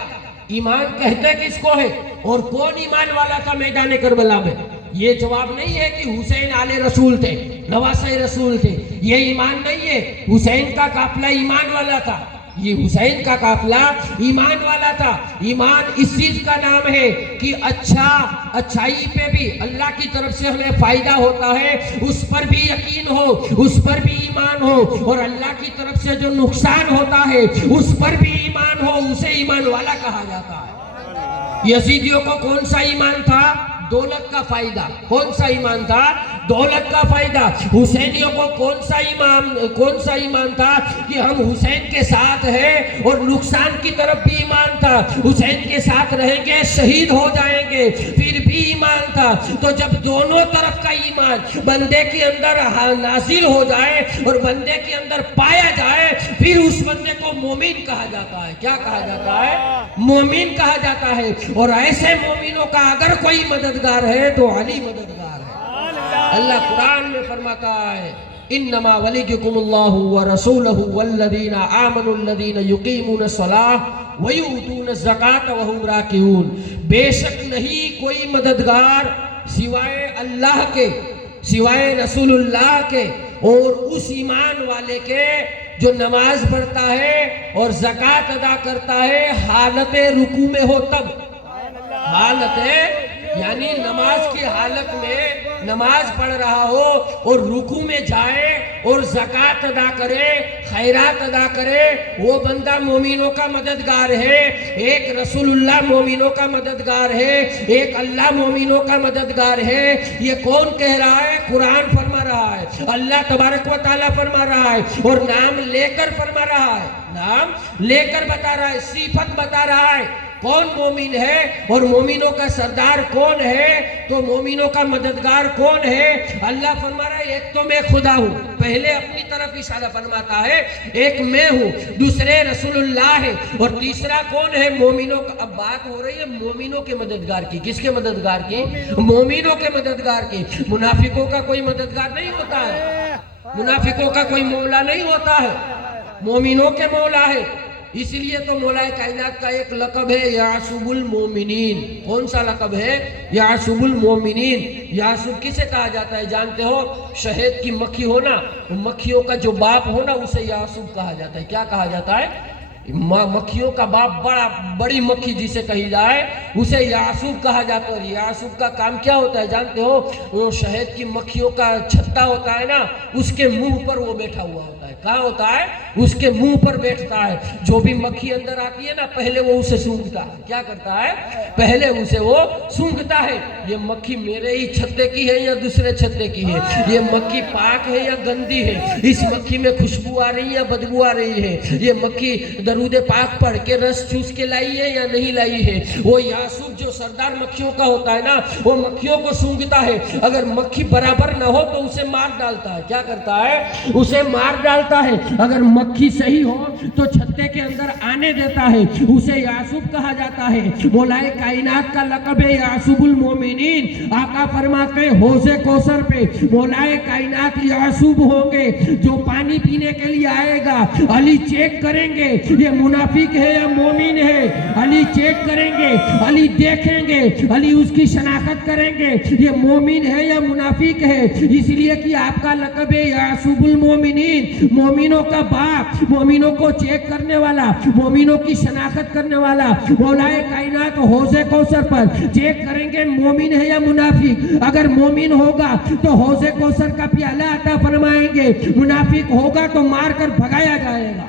ایمان کہتے کس کو ہے؟ اور کون ایمان والا تھا میدان کربلا میں؟ یہ جواب نہیں ہے کہ حسین آل رسول تھے، نواسہ رسول تھے، یہ ایمان نہیں ہے۔ حسین کا قافلہ ایمان والا تھا، یہ حسین کا قافلہ ایمان والا تھا۔ ایمان اس چیز کا نام ہے کہ اچھائی پہ بھی اللہ کی طرف سے ہمیں فائدہ ہوتا ہے، اس پر بھی یقین ہو، اس پر بھی ایمان ہو، اور اللہ کی طرف سے جو نقصان ہوتا ہے اس پر بھی ایمان ہو، اسے ایمان والا کہا جاتا ہے۔ یزیدیوں کو کون سا ایمان تھا؟ دولت کا فائدہ۔ کون سا ایمان تھا؟ دولت کا فائدہ۔ حسینیوں کو کون سا ایمان تھا کہ ہم حسین کے ساتھ ہیں، اور نقصان کی طرف بھی ایمان تھا، حسین کے ساتھ رہیں گے شہید ہو جائیں گے، پھر بھی ایمان تھا۔ تو جب دونوں طرف کا ایمان بندے کے اندر نازل ہو جائے اور بندے کے اندر پایا جائے، پھر اس بندے کو مومن کہا جاتا ہے۔ کیا کہا جاتا ہے؟ مومن کہا جاتا ہے۔ اور ایسے مومنوں کا اگر کوئی مددگار ہے تو علی مددگار ہے۔ اللہ قرآن میں فرماتا ہے انما ولیکم اللہ ورسولہ والذین آمنوا الذین یقیمون الصلاۃ ویؤتون الزکاۃ وہم راکعون۔ بے شک نہیں کوئی مددگار سوائے اللہ کے، سوائے رسول اللہ کے، اور اس ایمان والے کے جو نماز پڑھتا ہے اور زکوٰۃ ادا کرتا ہے حالت رکوع میں ہو تب۔ حالت یعنی نماز کی حالت میں نماز پڑھ رہا ہو اور رکوع میں جائے اور زکوٰۃ ادا کرے، خیرات ادا کرے، وہ بندہ مومنوں کا مددگار ہے۔ ایک رسول اللہ مومنوں کا مددگار ہے، ایک اللہ مومنوں کا مددگار ہے۔ یہ کون کہہ رہا ہے؟ قرآن فرما رہا ہے، اللہ تبارک و تعالیٰ فرما رہا ہے، اور نام لے کر فرما رہا ہے، نام لے کر بتا رہا ہے، صفت بتا رہا ہے کون مومن ہے اور مومنوں کا سردار کون ہے، تو مومنوں کا مددگار کون ہے۔ اللہ فرما رہا ہے ایک تو میں خدا ہوں، پہلے اپنی طرف اشارہ فرماتا ہے، ایک میں ہوں، دوسرے رسول اللہ ہے، اور تیسرا کون ہے؟ مومنوں کا۔ اب بات ہو رہی ہے مومنوں کے مددگار کی۔ کس کے مددگار کی؟ مومنوں کے مددگار کی۔ منافقوں کا کوئی مددگار نہیں ہوتا ہے، منافقوں کا کوئی مولا نہیں ہوتا ہے، مومنوں کے مولا ہے۔ اس لیے تو مولا کائنات کا ایک لقب ہے یعصب المومنین۔ کون سا لقب ہے؟ یعصب المومنین۔ یعصب کسے کہا جاتا ہے جانتے ہو؟ شہد کی مکھی ہونا، مکھیوں کا جو باپ ہونا اسے یعصب کہا جاتا ہے۔ کیا کہا جاتا ہے؟ مکھیوں کا باپ، بڑی مکھی جسے کہی جائے اسے یعصب کہا جاتا ہے۔ اور یعصب کا کام کیا ہوتا ہے جانتے ہو؟ وہ شہد کی مکھیوں کا چھتا ہوتا ہے نا، اس کے منہ پر وہ بیٹھا ہوا ہوتا ہے۔ کہاں ہوتا ہے؟ اس کے منہ پر بیٹھتا ہے۔ جو بھی مکھی اندر آتی ہے نا پہلے وہ اسے سونگھتا ہے۔ کیا کرتا ہے؟ پہلے اسے وہ سونگھتا ہے۔ یہ مکھی میرے ہی چھتے کی ہے یا دوسرے چھتے کی ہے؟ یہ مکھی پاک ہے یا گندی ہے؟ اس مکھی میں خوشبو آ رہی ہے یا بدبو آ رہی ہے؟ یہ مکھی درود پاک پڑھ کے رس چوس کے لائی ہے یا نہیں لائی ہے؟ وہ یعصب جو سردار مکھیوں کا ہوتا ہے نا، وہ مکھیوں کو سونگھتا ہے۔ اگر مکھی برابر نہ ہو تو اسے مار ڈالتا ہے۔ کیا کرتا ہے؟ اسے مار ڈالتا ہے۔ اگر مکھی صحیح ہو تو چھتے کے اندر آنے دیتا ہے، اسے یعصب کہا جاتا ہے۔ مولا کائنات کا لقب ہے یعصب المومنین۔ آقا فرماتے حوض کوثر پہ مولا کائنات یعصب ہوں گے، جو پانی پینے کے لیے آئے گا علی چیک کریں گے یہ منافق ہے یا مومن ہے۔ علی چیک کریں گے، علی دیکھیں گے، علی اس کی شناخت کریں گے یہ مومن ہے یا منافق ہے۔ اس لیے کہ آپ کا لقب ہے یعصب المومنین، مومنوں کا باپ، مومنوں کو چیک کرنے والا، مومنوں کی شناخت کرنے والا۔ مولا کائنات حوض کوثر پر چیک کریں گے مومن ہے یا منافق۔ اگر مومن ہوگا تو حوض کوثر کا پیالہ عطا فرمائیں گے، منافق ہوگا تو مار کر بھگایا جائے گا،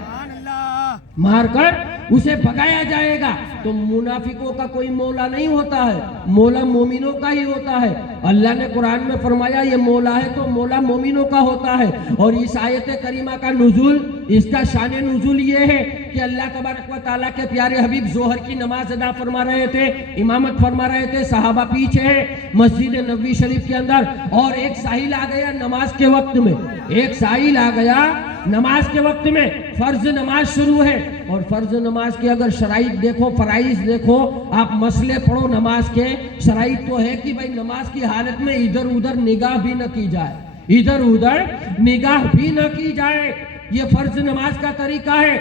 مار کر اسے بھگایا جائے گا. تو منافقوں کا کوئی مولا نہیں ہوتا ہے, مولا مومنوں کا ہی ہوتا ہے. اللہ نے قرآن میں فرمایا یہ مولا ہے تو مولا مومنوں کا ہوتا ہے. اور اس آیت کریمہ کا نزول, اس کا شان نزول یہ ہے کہ اللہ تبارک و تعالیٰ کے پیارے حبیب ظہر کی نماز ادا فرما رہے تھے, امامت فرما رہے تھے, صحابہ پیچھے ہیں مسجد نبوی شریف کے اندر, اور ایک سائل آ گیا نماز کے وقت میں, ایک سائل آ گیا نماز کے وقت میں. فرض نماز شروع ہے, اور فرض نماز کے اگر شرائط دیکھو, فرائض دیکھو, آپ مسئلے پڑھو نماز کے, شرائط تو ہے کہ بھائی نماز کی حالت میں ادھر ادھر نگاہ بھی نہ کی جائے, ادھر ادھر نگاہ بھی نہ کی جائے. یہ فرض نماز کا طریقہ ہے,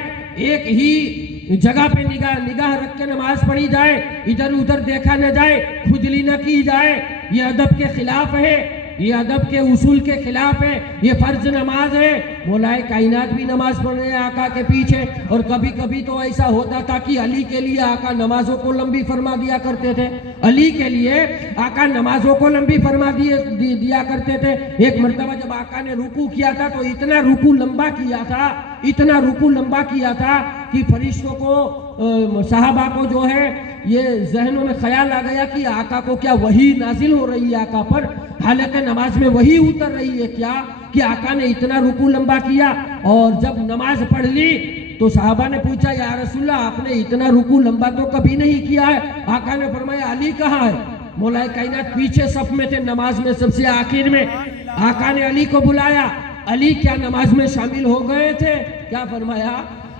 ایک ہی جگہ پہ نگاہ رکھ کے نماز پڑھی جائے, ادھر ادھر دیکھا نہ جائے, کھجلی نہ کی جائے. یہ ادب کے خلاف ہے, یہ ادب کے اصول کے خلاف ہے, یہ فرض نماز ہے. مولائے کائنات بھی نماز پڑھ رہے ہیں آقا کے پیچھے, اور کبھی کبھی تو ایسا ہوتا تھا کہ علی کے لیے آقا نمازوں کو لمبی فرما دیا کرتے تھے, علی کے لیے آقا نمازوں کو لمبی فرما دیا کرتے تھے. ایک مرتبہ جب آقا نے رکوع کیا تھا تو اتنا رکوع لمبا کیا تھا, اتنا رکوع لمبا کیا تھا کہ فرشتوں کو, صحابہ کو جو ہے یہ ذہنوں میں خیال آ گیا کہ آقا کو کیا وحی نازل ہو رہی ہے آقا پر, حالت نماز میں وحی اتر رہی ہے کیا, کہ آقا نے اتنا رکوع لمبا کیا. اور جب نماز پڑھ لی تو صحابہ نے پوچھا یا رسول اللہ آپ نے اتنا رکوع لمبا تو کبھی نہیں کیا ہے. آقا نے فرمایا علی کہاں ہے؟ مولا کائنات پیچھے صف میں تھے, نماز میں سب سے آخر میں. آقا نے علی کو بلایا, علی کیا نماز میں شامل ہو گئے تھے؟ کیا فرمایا؟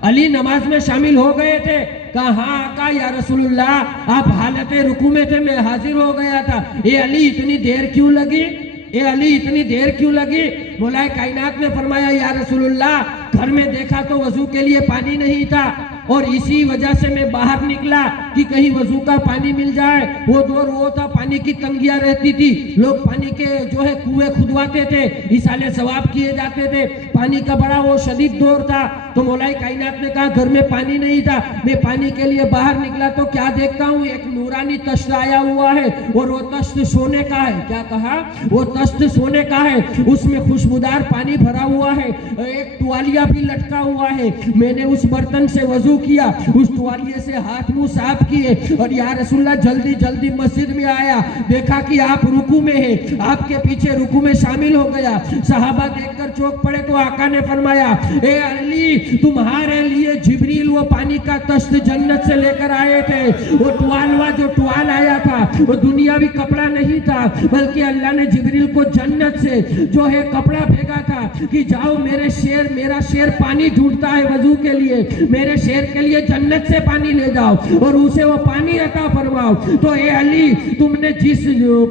علی نماز میں شامل ہو گئے تھے. کہا ہاں آقا یا رسول اللہ آپ حالت رکوع میں تھے, میں حاضر ہو گیا تھا. اے علی اتنی دیر کیوں لگی, اے علی اتنی دیر کیوں لگی؟ مولا کائنات نے فرمایا یا رسول اللہ گھر میں دیکھا تو وضو کے لیے پانی نہیں تھا, اور اسی وجہ سے میں باہر نکلا کہ کہیں وضو کا پانی مل جائے. وہ دور وہ تھا پانی کی تنگیاں رہتی تھی, لوگ پانی کے جو ہے کنویں کھدواتے تھے, اصالے ثواب کیے جاتے تھے, پانی کا بڑا وہ شدید دور تھا. تو مولا کائنات نے کہا گھر میں پانی نہیں تھا, میں پانی کے لیے باہر نکلا تو کیا دیکھتا ہوں ایک نورانی تشت آیا ہوا ہے, اور وہ تشت سونے کا ہے. کیا کہا؟ وہ تشت سونے کا ہے, اس میں خوشبودار پانی بھرا ہوا ہے, ایک توالیا بھی لٹکا ہوا ہے. میں نے اس برتن سے وضو کیا, اس توالیے سے ہاتھ منہ صاف کیے, اور یا رسول اللہ جلدی جلدی مسجد میں آیا, دیکھا کہ آپ رکوع میں ہیں, آپ کے پیچھے رکوع میں شامل ہو گیا. صحابہ دیکھ کر چوک پڑے تو آقا نے فرمایا اے علی تمہارے لیے جبریل وہ پانی کا تشت جنت سے لے کر آئے تھے. وہ ٹوالوا جو ٹوال آیا تھا وہ دنیاوی کپڑا نہیں تھا, بلکہ اللہ نے جبریل کو جنت سے جو ہے کپڑا بھیجا تھا کہ جاؤ میرا شیر پانی ڈھونڈتا ہے وضو کے لیے, میرے شیر کے لیے جنت سے پانی لے جاؤ اور اسے وہ پانی عطا فرماؤ. تو اے علی تم نے جس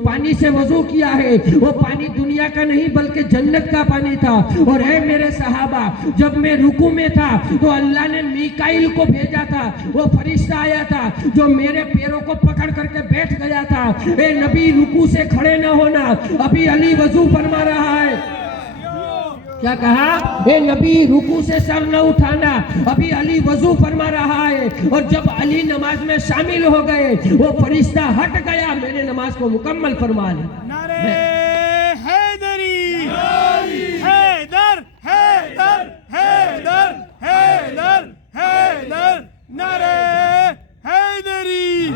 پانی سے وضو کیا ہے وہ پانی دنیا کا نہیں بلکہ جنت کا پانی تھا. اور اے میرے صحابہ جب میں رکوع میں تھا تو اللہ نے میکائیل کو بھیجا تھا, وہ فرشتہ آیا تھا جو میرے پیروں کو پکڑ کر کے بیٹھ گیا تھا. اے نبی رکوع سے کھڑے نہ ہونا, ابھی علی وضو فرما رہا ہے. کیا کہا؟ اے نبی رکوع سے سر نہ اٹھانا, ابھی علی وضو فرما رہا ہے. اور جب علی نماز میں شامل ہو گئے وہ فرشتہ ہٹ گیا, میں نے نماز کو مکمل فرما لی. نعرہ حیدری, حیدر حیدر حیدر حیدر حیدر, نعرہ حیدری.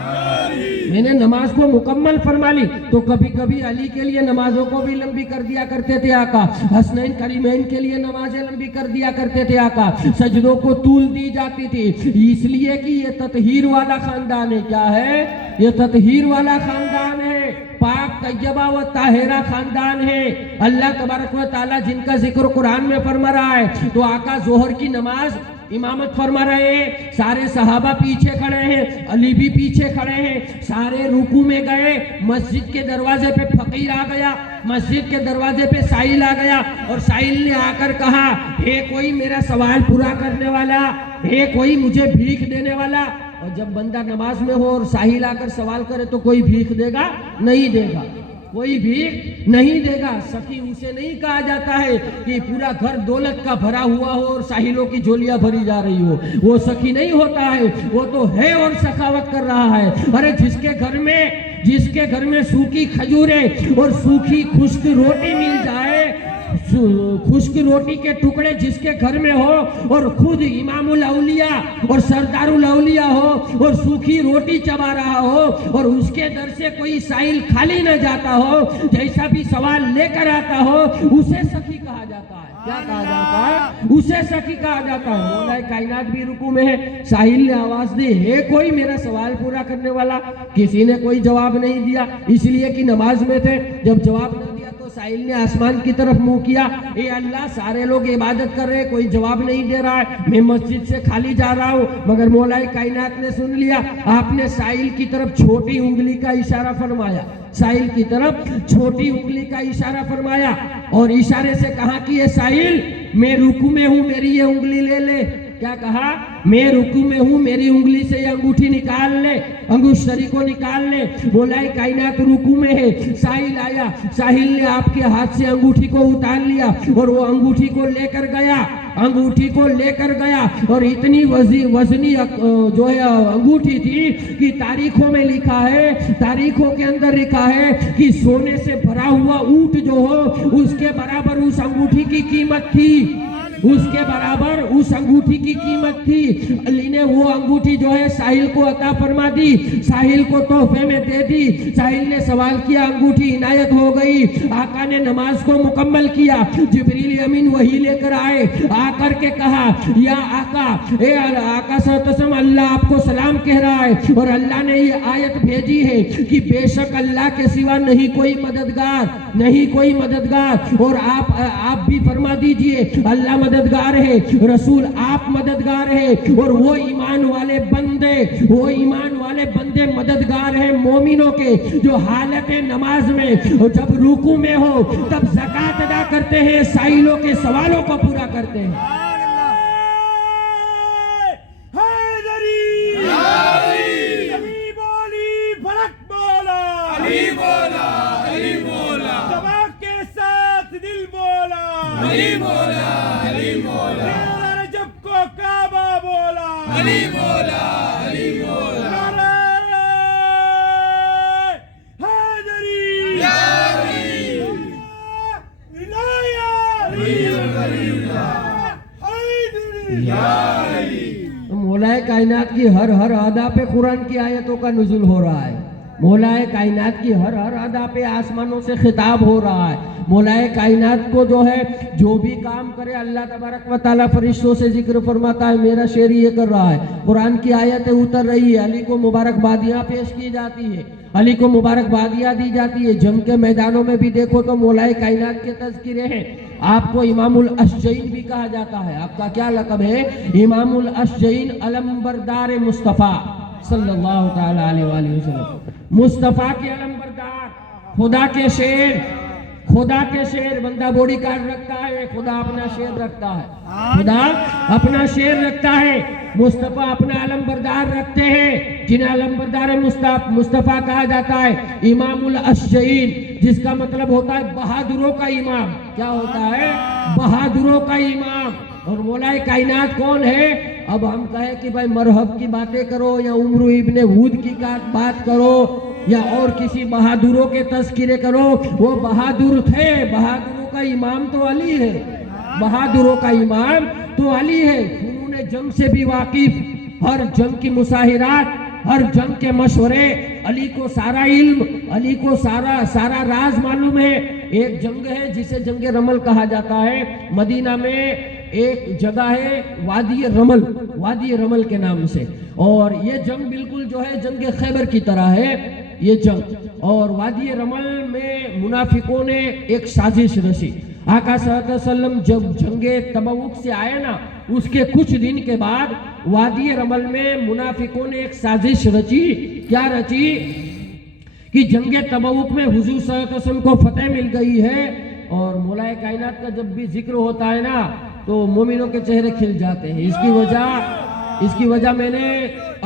میں نے نماز کو مکمل فرما لی. تو کبھی کبھی علی کے لیے نمازوں کو بھی لمبی کر دیا کرتے تھے آقا, حسنین کریمین کے لیے نمازیں لمبی کر دیا کرتے تھے آقا, سجدوں کو طول دی جاتی تھی, اس لیے کہ یہ تطہیر والا خاندان ہے. کیا ہے؟ یہ تطہیر والا خاندان ہے, پاک طیبہ و طاہرہ خاندان ہے. اللہ تبارک و تعالی جن کا ذکر قرآن میں فرما رہا ہے. تو آقا ظہر کی نماز امامت فرما رہے ہیں, سارے صحابہ پیچھے کھڑے ہیں, علی بھی پیچھے کھڑے ہیں, سارے رکوع میں گئے. مسجد کے دروازے پہ فقیر آ گیا, مسجد کے دروازے پہ سائل آ گیا, اور سائل نے آ کر کہا ہے کوئی میرا سوال پورا کرنے والا, ہے کوئی مجھے بھیک دینے والا. اور جب بندہ نماز میں ہو اور سائل آ کر سوال کرے تو کوئی بھیک دے گا؟ نہیں دے گا, کوئی بھیک نہیں دے گا. سخی اسے نہیں کہا جاتا ہے کہ پورا گھر دولت کا بھرا ہوا ہو اور ساحلوں کی جھولیاں بھری جا رہی ہو, وہ سخی نہیں ہوتا ہے, وہ تو ہے اور سخاوت کر رہا ہے. ارے جس کے گھر میں سوکھی کھجوریں اور سوکھی خشک روٹی مل جائے, خشک روٹی کے ٹکڑے جس کے گھر میں ہو اور خود امام الاولیاء اور سردار الاولیاء ہو اور سوکھی روٹی چبا رہا ہو اور اس کے در سے کوئی سائل خالی نہ جاتا ہو، جیسا بھی سوال لے کر آتا ہو، اسے سخی کہا جاتا ہے۔ کیا کہا جاتا ہے؟ اسے سخی کہا جاتا ہے۔ مولا کائنات بھی رکوع میں ہے، ساحل نے آواز دی، ہے کوئی میرا سوال پورا کرنے والا؟ کسی نے کوئی جواب نہیں دیا، اس لیے کہ نماز میں تھے۔ جب جواب نہ دیا تو ساحل نے آسمان کی طرف منہ کیا، اے اللہ سارے لوگ عبادت کر رہے، کوئی جواب نہیں دے رہا ہے، میں مسجد سے خالی جا رہا ہوں۔ مگر مولا کائنات نے سن لیا، آپ نے ساحل کی طرف چھوٹی انگلی کا اشارہ فرمایا، ساحل کی طرف چھوٹی انگلی کا اشارہ فرمایا اور اشارے سے کہا کہ یہ ساحل میں رکوع میں ہوں، میری یہ انگلی لے لے۔ کیا کہا؟ میں رکوع میں ہوں، میری انگلی سے یہ انگوٹھی نکال لے، انگشتری کو نکال لے۔ مولا کائنات رکوع میں ہے، ساحل آیا، ساحل نے آپ کے ہاتھ سے انگوٹھی کو اتار لیا اور وہ انگوٹھی کو لے کر گیا، انگوٹھی کو لے کر گیا اور اتنی وزنی جو ہے انگوٹھی تھی کہ تاریخوں میں لکھا ہے، تاریخوں کے اندر لکھا ہے کہ سونے سے بھرا ہوا اونٹ جو ہو اس کے برابر اس انگوٹھی کی قیمت تھی، اس کے برابر اس انگوٹھی کی قیمت تھی۔ علی نے وہ انگوٹھی جو ہے ساحل کو عطا فرما دی، ساحل کو تحفے میں دے دی۔ ساحل نے سوال کیا، انگوٹھی عنایت ہو گئی۔ آقا نے نماز کو مکمل کیا، جبریل امین وحی لے کر آئے، آ کر کے کہا یا آقا، اے آقا صلی اللہ علیہ وسلم، اللہ آپ کو سلام کہہ رہا ہے اور اللہ نے یہ آیت بھیجی ہے کہ بے شک اللہ کے سوا نہیں کوئی مددگار، نہیں کوئی مددگار، اور آپ بھی فرما دیجئے اللہ مددگار ہے، رسول آپ مددگار ہے، اور وہ ایمان والے بندے مددگار ہیں مومنوں کے جو حالت نماز میں جب رکوع میں ہو تب زکوٰۃ ادا کرتے ہیں، سائلوں کے سوالوں کو پورا کرتے ہیں۔ مولا کائنات کی ہر ادا پہ قرآن کی آیتوں کا نزول ہو رہا ہے، مولا کائنات کی ہر ادا پہ آسمانوں سے خطاب ہو رہا ہے۔ مولا کائنات کو جو ہے جو بھی کام کرے اللہ تبارک و تعالیٰ فرشتوں سے ذکر فرماتا ہے، میرا شعر یہ کر رہا ہے، قرآن کی آیتیں اتر رہی ہے، علی کو مبارکبادیاں پیش کی جاتی ہے، علی کو مبارکبادیاں دی جاتی ہے۔ جنگ کے میدانوں میں بھی دیکھو تو مولا کائنات کے تذکرے ہیں۔ آپ کو امام الاشجعین بھی کہا جاتا ہے، آپ کا کیا لقب ہے؟ امام الاشجعین علمبردار مصطفیٰ صلی اللہ تعالیٰ علیہ وآلہ وسلم، مصطفیٰ کے علمبردار، خدا کے شیر، خدا کے شیر۔ بندہ باڈی کارڈ رکھتا ہے، خدا اپنا شیر رکھتا ہے، خدا اپنا شیر رکھتا ہے، مصطفیٰ اپنا علمبردار رکھتے ہیں، جنہیں علمبردار مصطفیٰ کہا جاتا ہے۔ امام الاشجعین جس کا مطلب ہوتا ہے بہادروں کا امام، کیا ہوتا ہے؟ بہادروں کا امام۔ اور مولا کائنات کون ہے؟ اب ہم کہیں کہ بھائی مرحب کی باتیں کرو یا عمر ابن ہود کی بات کرو یا اور کسی بہادروں کے تذکرے کرو، وہ بہادر تھے، بہادروں کا امام تو علی ہے، بہادروں کا امام تو علی ہے۔ فنون جنگ سے بھی واقف، ہر جنگ کی مظاہرات، ہر جنگ کے مشورے، علی کو سارا علم، علی کو سارا راز معلوم ہے۔ ایک جنگ ہے جسے جنگ رمل کہا جاتا ہے، مدینہ میں ایک جگہ ہے وادی رمل، وادی رمل کے نام سے، اور یہ جنگ بالکل جو ہے جنگ خیبر کی طرح ہے یہ جنگ۔ اور وادی رمل میں منافقوں نے ایک سازش رچی۔ آقا صلی اللہ علیہ وسلم جب جنگ تبوک سے آئے نا، اس کے کچھ دن کے بعد وادی رمل میں منافقوں نے ایک سازش رچی۔ کیا رچی؟ کہ جنگ تبوک میں حضور صلی اللہ علیہ وسلم کو فتح مل گئی ہے، اور مولا کائنات کا جب بھی ذکر ہوتا ہے نا تو مومنوں کے چہرے کھل جاتے ہیں۔ اس کی وجہ میں نے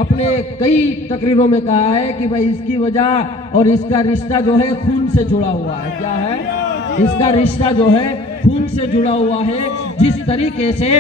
اپنے کئی تقریروں میں کہا ہے کہ بھائی اس کی وجہ اور اس کا رشتہ جو ہے خون سے جڑا ہوا ہے۔ کیا ہے؟ اس کا رشتہ جو ہے خون سے جڑا ہوا ہے۔ جس طریقے سے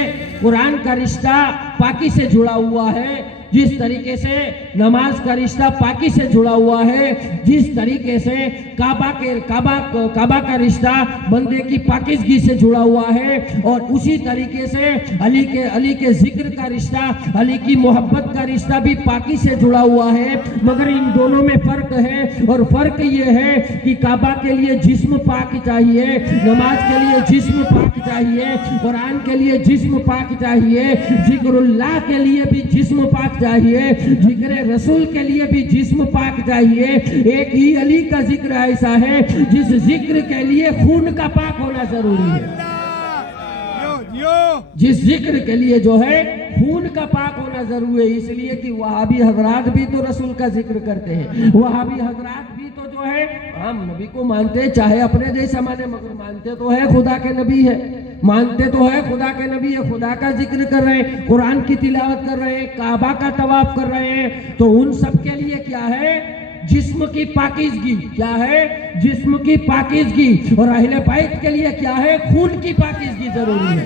قرآن کا رشتہ پاکی سے جڑا ہوا ہے، جس طریقے سے نماز کا رشتہ پاکی سے جڑا ہوا ہے، جس طریقے سے کعبہ کا رشتہ بندے کی پاکیزگی سے جڑا ہوا ہے، اور اسی طریقے سے علی کے ذکر کا رشتہ، علی کی محبت کا رشتہ بھی پاکی سے جڑا ہوا ہے، مگر ان دونوں میں فرق ہے، اور فرق یہ ہے کہ کعبہ کے لیے جسم پاک چاہیے، نماز کے لیے جسم پاک چاہیے، قرآن کے لیے جسم پاک چاہیے، ذکر اللہ کے لیے بھی جسم پاک چاہیے، ذکر رسول کے لیے بھی جسم پاک چاہیے۔ ایک ہی علی کا ذکر ایسا ہے جس ذکر کے لیے خون کا پاک ہونا ضروری ہے، جس ذکر کے لیے جو ہے خون کا پاک ہونا ضروری ہے، اس لیے کہ وہابی حضرات بھی تو رسول کا ذکر کرتے ہیں، وہابی حضرات بھی تو جو ہے ہم نبی کو مانتے، چاہے اپنے جیسا مانے، مگر مانتے تو ہے خدا کے نبی ہے، مانتے تو ہے خدا کے نبی ہے، خدا کا ذکر کر رہے ہیں، قرآن کی تلاوت کر رہے ہیں، کعبہ کا طواف کر رہے ہیں، تو ان سب کے لیے کیا ہے؟ جسم کی پاکیزگی۔ کیا ہے؟ جسم کی پاکیزگی۔ اور اہل بیت کے لیے کیا ہے؟ خون کی پاکیزگی ضروری ہے،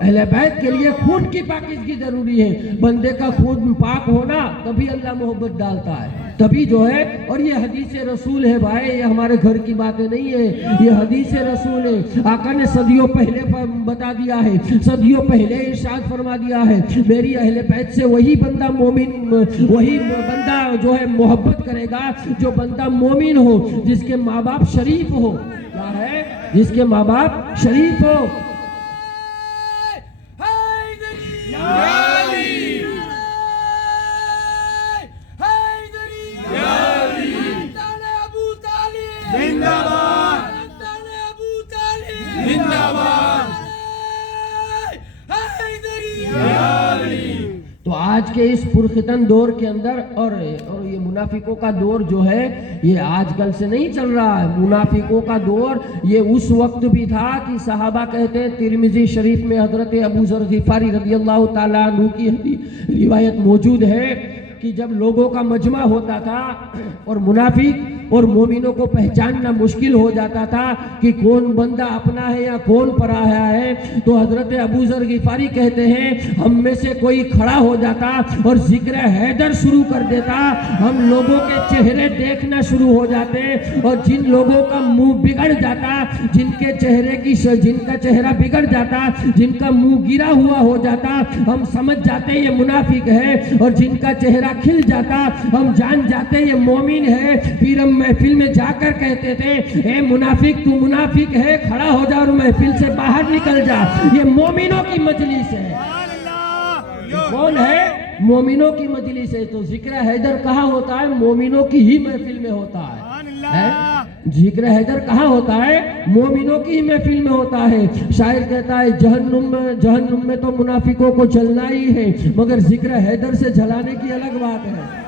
اہل بیت کے لیے خون کی پاکیزگی ضروری ہے، بندے کا خون پاک ہونا تبھی اللہ محبت ڈالتا ہے، تبھی جو ہے، اور یہ حدیث رسول ہے بھائی، یہ ہمارے گھر کی باتیں نہیں ہے، یہ حدیث رسول ہے، آقا نے صدیوں پہلے بتا دیا ہے، صدیوں پہلے ارشاد فرما دیا ہے، میری اہل بیت سے وہی بندہ مومن، وہی بندہ جو ہے محبت کرے گا جو بندہ مومن ہو، جس کے ماں باپ شریف ہو۔ کیا ہے؟ جس کے ماں باپ شریف ہو۔ تو آج کے اس پرفتن دور کے اندر، اور یہ منافقوں کا دور جو ہے یہ آج کل سے نہیں چل رہا ہے، منافقوں کا دور یہ اس وقت بھی تھا کہ صحابہ کہتے ہیں، ترمذی شریف میں حضرت ابو ذر غفاری رضی اللہ تعالیٰ عنہ کی روایت موجود ہے کہ جب لوگوں کا مجمع ہوتا تھا اور منافق اور مومنوں کو پہچاننا مشکل ہو جاتا تھا کہ کون بندہ اپنا ہے یا کون پرایا ہے، تو حضرت ابو ذر غفاری کہتے ہیں ہم میں سے کوئی کھڑا ہو جاتا اور ذکر حیدر شروع کر دیتا، ہم لوگوں کے چہرے دیکھنا شروع ہو جاتے، اور جن لوگوں کا منہ بگڑ جاتا، جن کا چہرہ بگڑ جاتا، جن کا منہ گرا ہوا ہو جاتا، ہم سمجھ جاتے یہ منافق ہے، اور جن کا چہرہ کھل جاتا ہم جان جاتے یہ مومن ہے۔ پھر ہم محفل میں جا کر کہتے تھے اے منافق، تو منافق ہے، کھڑا ہو جا اور محفل سے باہر نکل جا، یہ مومنوں کی مجلس ہے۔ کون ہے؟ مومنوں کی مجلس ہے۔ تو ذکر حیدر کہاں ہوتا ہے؟ مومنوں کی ہی محفل میں ہوتا ہے۔ ذکر حیدر کہاں ہوتا ہے؟ مومنوں کی ہی محفل میں ہوتا ہے۔ شاعر کہتا ہے جہنم میں تو منافقوں کو جلنا ہی ہے، مگر ذکر حیدر سے جلانے کی الگ بات ہے۔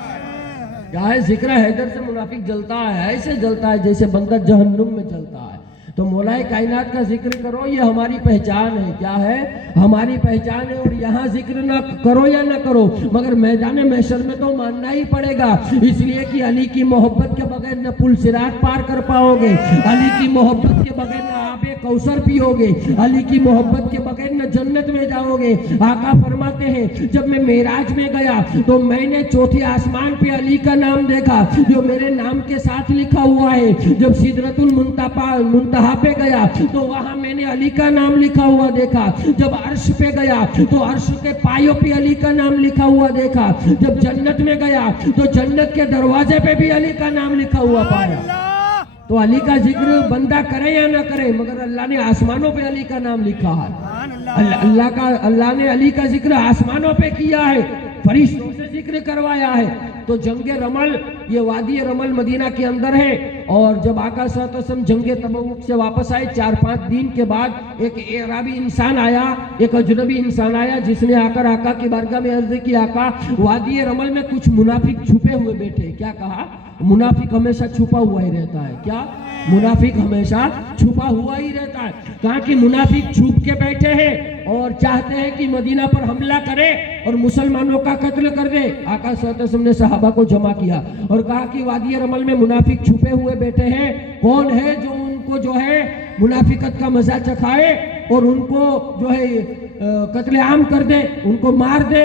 کیا ہے؟ ذکر حیدر سے منافق جلتا ہے، ایسے جلتا ہے جیسے بندہ جہنم میں جلتا ہے۔ تو مولا کائنات کا ذکر کرو، یہ ہماری پہچان ہے۔ کیا ہے؟ ہماری پہچان ہے، اور یہاں ذکر نہ کرو یا نہ کرو، مگر میدان محشر میں تو ماننا ہی پڑے گا، اس لیے کہ علی کی محبت کے بغیر نہ پل صراط پار کر پاؤ گے، علی کی محبت کے بغیر نہ آب کوثر پیو گے، علی کی محبت کے بغیر نہ جنت میں جاؤ گے۔ آقا فرماتے ہیں جب میں معراج میں گیا تو میں نے چوتھے آسمان پہ علی کا نام دیکھا جو میرے نام کے ساتھ لکھا ہوا ہے، جب سدرۃ المنتہا پہ گیا تو وہاں میں نے علی کا نام لکھا ہوا دیکھا، جب عرش پہ گیا تو عرش کے پایوں پہ علی کا نام لکھا ہوا دیکھا، جب جنت میں گیا تو جنت کے دروازے پہ بھی علی کا نام لکھا ہوا پایا۔ تو علی کا ذکر بندہ کرے یا نہ کرے، مگر اللہ نے آسمانوں پہ علی کا نام لکھا ہے۔ اللہ نے علی کا ذکر آسمانوں پہ کیا ہے، فرشتوں سے ذکر کروایا ہے۔ تو جنگ رمل، یہ وادی رمل مدینہ کے اندر ہے، اور جب آقا صلی اللہ علیہ وسلم جنگ تبوک سے واپس آئے 4-5 دن کے بعد ایک اعرابی انسان آیا، ایک اجنبی انسان آیا، جس نے آ کر آقا کی بارگاہ میں عرض کی آقا وادی رمل میں کچھ منافق چھپے ہوئے بیٹھے۔ کیا کہا؟ منافق ہمیشہ چھپا ہوا ہی رہتا ہے۔ کیا؟ منافق ہمیشہ چھپا ہوا ہی رہتا ہے۔ کہا کہ منافق چھپ کے بیٹھے ہیں اور چاہتے ہیں کہ مدینہ پر حملہ کرے اور مسلمانوں کا قتل کر دے۔ آقا صلی اللہ علیہ وسلم نے صحابہ کو جمع کیا اور کہا کہ وادی رمل میں منافق چھپے ہوئے بیٹھے ہیں، کون ہے جو ان کو جو ہے منافقت کا مزہ چکھائے اور ان کو جو ہے قتل عام کر دے، ان کو مار دے؟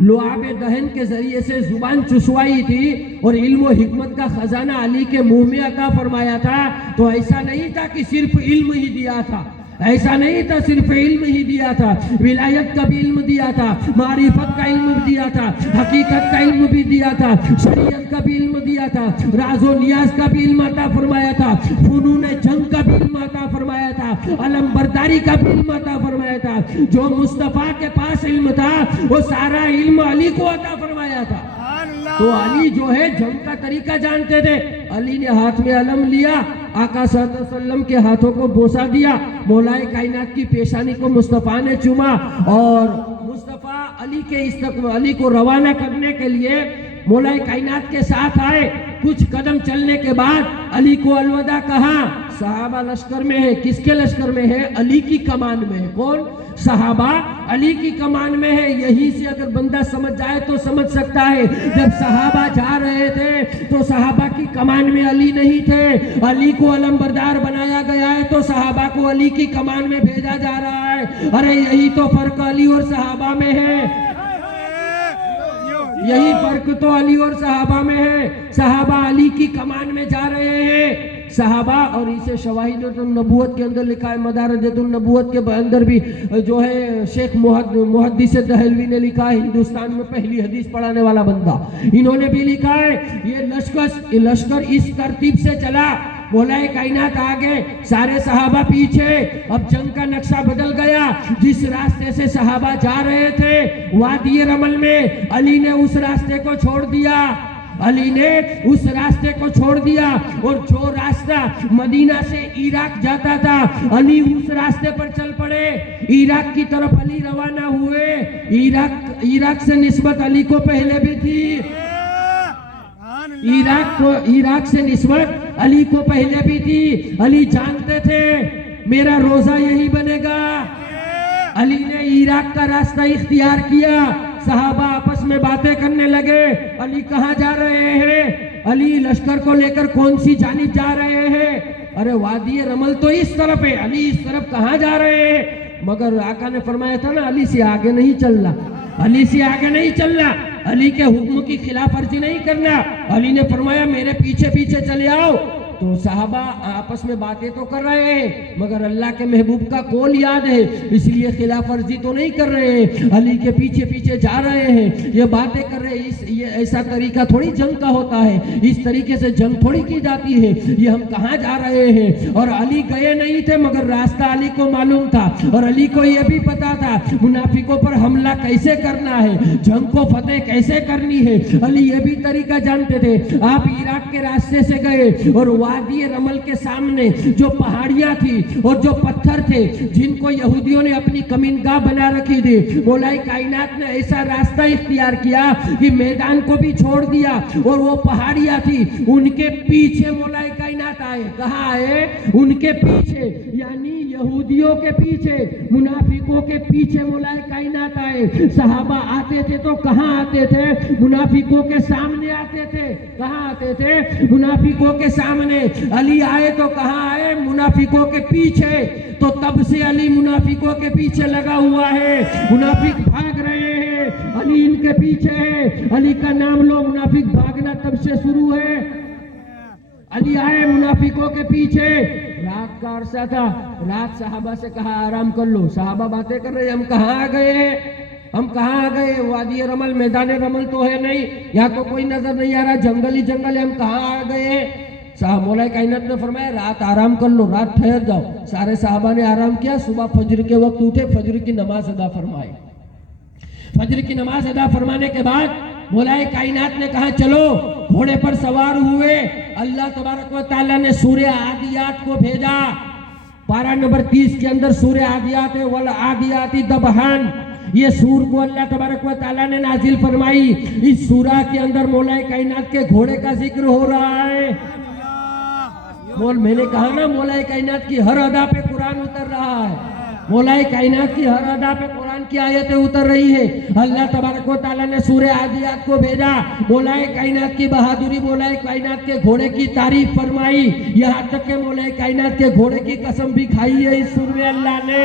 لعاب دہن کے ذریعے سے زبان چسوائی تھی اور علم و حکمت کا خزانہ علی کے منہ میں عطا فرمایا تھا، تو ایسا نہیں تھا کہ صرف علم ہی دیا تھا، ایسا نہیں تھا صرف علم ہی دیا تھا، ولایت کا بھی علم دیا تھا، معرفت کا علم دیا تھا، حقیقت کا علم بھی دیا تھا، شریعت کا بھی علم دیا تھا، راز و نیاز کا بھی علم عطا فرمایا تھا، فنون جنگ کا بھی علم عطا فرمایا تھا، علم برداری کا بھی علم عطا فرمایا تھا۔ جو مصطفیٰ کے پاس علم تھا وہ سارا علم علی کو عطا فرمایا تھا۔ تو علی جو ہے جنگ کا طریقہ جانتے تھے، علی نے ہاتھ میں علم لیا، آقا صلی اللہ علیہ وسلم کے ہاتھوں کو بوسہ دیا، مولا کائنات کی پیشانی کو مصطفیٰ نے چوما، اور مصطفیٰ علی کو روانہ کرنے کے لیے مولا کائنات کے ساتھ آئے۔ کچھ قدم چلنے کے بعد علی کو الوداع کہا۔ صحابہ لشکر میں ہے، کس کے لشکر میں ہے؟ علی کی کمان میں ہے۔ کون؟ صحابہ علی کی کمان میں ہے۔ یہی سے اگر بندہ سمجھ جائے تو سمجھ سکتا ہے، جب صحابہ جا رہے تھے تو صحابہ کی کمان میں علی نہیں تھے، علی کو علم بردار بنایا گیا ہے تو صحابہ کو علی کی کمان میں بھیجا جا رہا ہے۔ ارے یہی تو فرق علی اور صحابہ میں ہے، یہی فرق تو علی اور صحابہ میں ہے۔ صحابہ علی کی کمان میں جا رہے ہیں، صحابہ، اور اسے شواہد النبوت کے اندر لکھا ہے، مدارجۃ النبوت کے اندر بھی جو ہے شیخ محدث دہلوی نے لکھا ہے، ہندوستان میں پہلی حدیث پڑھانے والا بندہ، انہوں نے بھی لکھا ہے یہ لشکر اس ترتیب سے چلا، مولا کائنات آگے، سارے صحابہ پیچھے۔ اب جنگ کا نقشہ بدل گیا، جس راستے سے صحابہ جا رہے تھے وادی رمل میں، علی نے اس راستے کو چھوڑ دیا، علی نے اس راستے کو چھوڑ دیا، اور جو راستہ مدینہ سے عراق جاتا تھا علی اس راستے پر چل پڑے، عراق کی طرف علی روانہ ہوئے۔ عراق سے نسبت علی کو پہلے بھی تھی، عراق سے نسبت علی کو پہلے بھی تھی، علی جانتے تھے میرا روزہ یہی بنے گا۔ علی نے عراق کا راستہ اختیار کیا، صحابہ آپس میں باتیں کرنے لگے، علی کہاں جا رہے ہیں؟ علی لشکر کو لے کر کون سی جانب جا رہے ہیں؟ ارے وادی رمل تو اس طرف ہے، علی اس طرف کہاں جا رہے ہیں؟ مگر آقا نے فرمایا تھا نا، علی سے آگے نہیں چلنا، علی سے آگے نہیں چلنا، علی کے حکم کی خلاف ورزی نہیں کرنا۔ علی نے فرمایا میرے پیچھے پیچھے چلے آؤ۔ تو صحابہ آپس میں باتیں تو کر رہے ہیں مگر اللہ کے محبوب کا قول یاد ہے، اس لیے خلاف ورزی تو نہیں کر رہے ہیں، علی کے پیچھے پیچھے جا رہے ہیں، یہ باتیں کر رہے ہیں۔ یہ ایسا طریقہ تھوڑی جنگ کا ہوتا ہے، اس طریقے سے جنگ تھوڑی کی جاتی ہے۔ یہ ہم کہاں جا رہے ہیں؟ اور علی گئے نہیں تھے مگر راستہ علی کو معلوم تھا، اور علی کو یہ بھی پتا تھا منافقوں پر حملہ کیسے کرنا ہے، جنگ کو فتح کیسے کرنی ہے۔ علی یہ بھی طریقہ جانتے تھے۔ آپ عراق کے راستے سے گئے اور وادی رمل کے سامنے جو پہاڑیاں تھی اور جو پتھر تھے جن کو یہودیوں نے اپنی کمینگاہ بنا رکھی تھی، مولا کائنات نے ایسا راستہ اختیار کیا کہ میدان کو بھی چھوڑ دیا، اور وہ پہاڑیاں تھی ان کے پیچھے مولا کائنات آئے۔ کہاں آئے؟ ان کے پیچھے، یعنی یہودیوں کے پیچھے، منافقوں کے پیچھے مولا کائنات آئے۔ صحابہ آتے تھے تو کہاں آتے تھے؟ منافقوں کے سامنے آتے تھے۔ کہاں آتے تھے؟ منافقوں کے سامنے۔ علی آئے تو کہاں آئے؟ منافقوں کے پیچھے۔ تو تب سے علی منافقوں کے پیچھے لگا ہوا ہے، منافق بھاگ رہے ہیں، علی ان کے پیچھے ہے۔ علی کا نام لو، منافق بھاگنا تب سے شروع ہے۔ علی آئے منافقوں کے پیچھے، رات کا عرصہ تھا، رات صحابہ سے کہا آرام کر لو۔ صحابہ باتیں کر رہے ہیں، ہم کہاں آ گئے ہیں، ہم کہاں آ گئے؟ وادی رمل، میدان رمل تو ہے نہیں، یہاں تو کوئی نظر نہیں آ رہا، جنگل ہی جنگل ہے، ہم کہاں آ گئے ہیں؟ صاحب مولا کائنات نے فرمایا رات آرام کر لو، رات ٹھہر جاؤ۔ سارے صحابہ نے آرام کیا، صبح فجر کے وقت اٹھے، فجر کی نماز ادا فرمائے۔ فجر کی نماز ادا فرمانے کے بعد مولا کائنات نے کہا چلو، گھوڑے پر سوار ہوئے۔ اللہ تبارک و تعالیٰ نے سورہ عادیات کو بھیجا، پارہ نمبر 30 کے اندر سورہ عادیات ہے، والعادیات ضبحاً، یہ سور کو اللہ تبارک و تعالیٰ نے نازل فرمائی۔ اس سورہ کے اندر مولا کائنات کے گھوڑے کا ذکر ہو رہا ہے۔ میں نے کہا نا مولا کائنات کی ہر ادا پہ قرآن اتر رہا ہے، مولا کائنات کی ہر ادا پہ قرآن کی آیتیں اتر رہی ہے۔ اللہ تبارک و تعالیٰ نے سورہ عادیات کو بھیجا، مولا کائنات کی بہادری، مولا کائنات کے گھوڑے کی تعریف فرمائی، یہاں تک کہ مولا کائنات کے گھوڑے کی قسم بھی کھائی ہے اس سورہ میں اللہ نے۔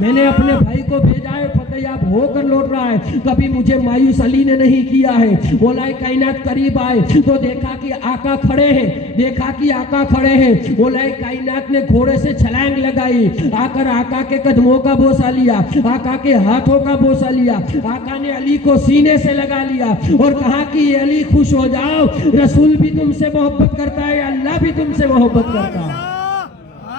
میں نے اپنے بھائی کو بھیجا ہے، فتح یاب ہو کر لوٹ رہا ہے، کبھی مجھے مایوس علی نے نہیں کیا ہے۔ مولا کائنات قریب آئے تو دیکھا کہ آقا کھڑے ہیں، دیکھا کہ آقا کھڑے ہیں۔ مولا کائنات نے گھوڑے سے چھلانگ لگائی، آ کر آقا کے قدموں کا بوسہ لیا، آقا کے ہاتھوں کا بوسہ لیا، آقا نے علی کو سینے سے لگا لیا اور کہا کہ یہ علی خوش ہو جاؤ، رسول بھی تم سے محبت کرتا ہے، اللہ بھی تم سے محبت کرتا ہے۔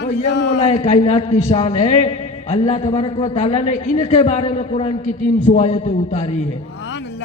تو یہ مولا کائنات کی شان ہے۔ اللہ تبارک و تعالیٰ نے ان کے بارے میں قرآن کی 300 آیتیں اتاری ہے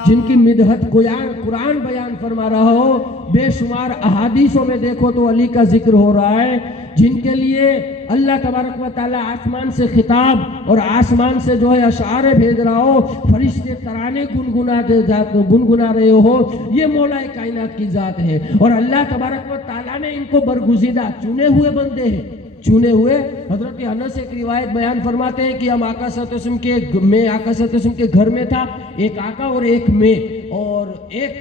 جن کی مدحت قرآن بیان فرما رہا ہو۔ بے شمار احادیثوں میں دیکھو تو علی کا ذکر ہو رہا ہے، جن کے لیے اللہ تبارک و تعالیٰ آسمان سے خطاب اور آسمان سے جو ہے اشعار بھیج رہا ہو، فرشتے ترانے گنگنا رہے ہو، یہ مولا کائنات کی ذات ہے۔ اور اللہ تبارک و تعالیٰ نے ان کو برگزیدہ چنے ہوئے بندے ہیں، چنے ہوئے۔ حضرت انس ایک روایت بیان فرماتے ہیں کہ ہم آقا صلی اللہ علیہ وسلم کے گھر میں تھا، ایک آقا اور ایک میں، اور ایک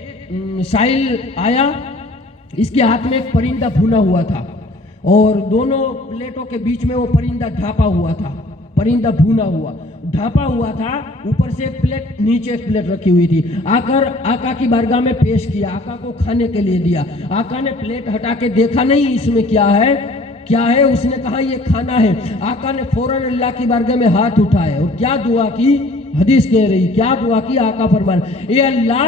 سائل آیا، اس کے ہاتھ میں ایک پرندہ بھونا ہوا تھا اور دونوں پلیٹوں کے بیچ میں وہ پرندہ ڈھانپا ہوا تھا، پرندہ بھونا ہوا ڈھانپا ہوا تھا، اوپر سے ایک پلیٹ نیچے ایک پلیٹ رکھی ہوئی تھی۔ آقا کی بارگاہ میں پیش کیا، آقا کو کھانے کے لیے دیا۔ آقا نے پلیٹ ہٹا کے دیکھا نہیں اس میں کیا ہے، اس نے کہا یہ کھانا ہے۔ آقا نے فوراً اللہ کی بارگاہ میں ہاتھ اٹھائے اور کیا دعا کی، حدیث کہہ رہی کیا دعا کی، آقا فرمایا اے اللہ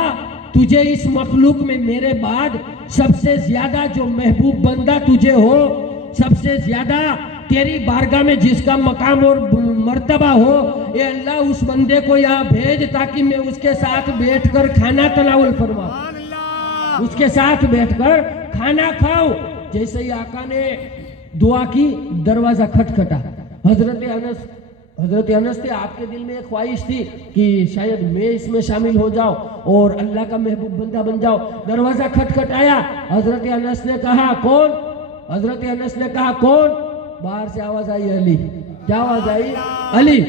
تجھے اس مخلوق میں میرے بعد سب سے زیادہ جو محبوب بندہ تجھے ہو، سب سے زیادہ تیری بارگاہ میں جس کا مقام اور مرتبہ ہو، اے اللہ اس بندے کو یہاں بھیج تاکہ میں اس کے ساتھ بیٹھ کر کھانا تناول فرماؤں، اس کے ساتھ بیٹھ کر کھانا کھاؤ۔ جیسے ہی آقا نے دعا کی، دروازہ کھٹکھٹا۔ حضرت انس تھے، آپ کے دل میں ایک خواہش تھی کہ شاید میں اس میں شامل ہو جاؤں اور اللہ کا محبوب بندہ بن جاؤں۔ دروازہ کھٹکھٹایا، حضرت انس نے کہا کون؟ حضرت انس نے کہا کون؟ باہر سے آواز آئی علی۔ کیا آواز آئی؟ علی۔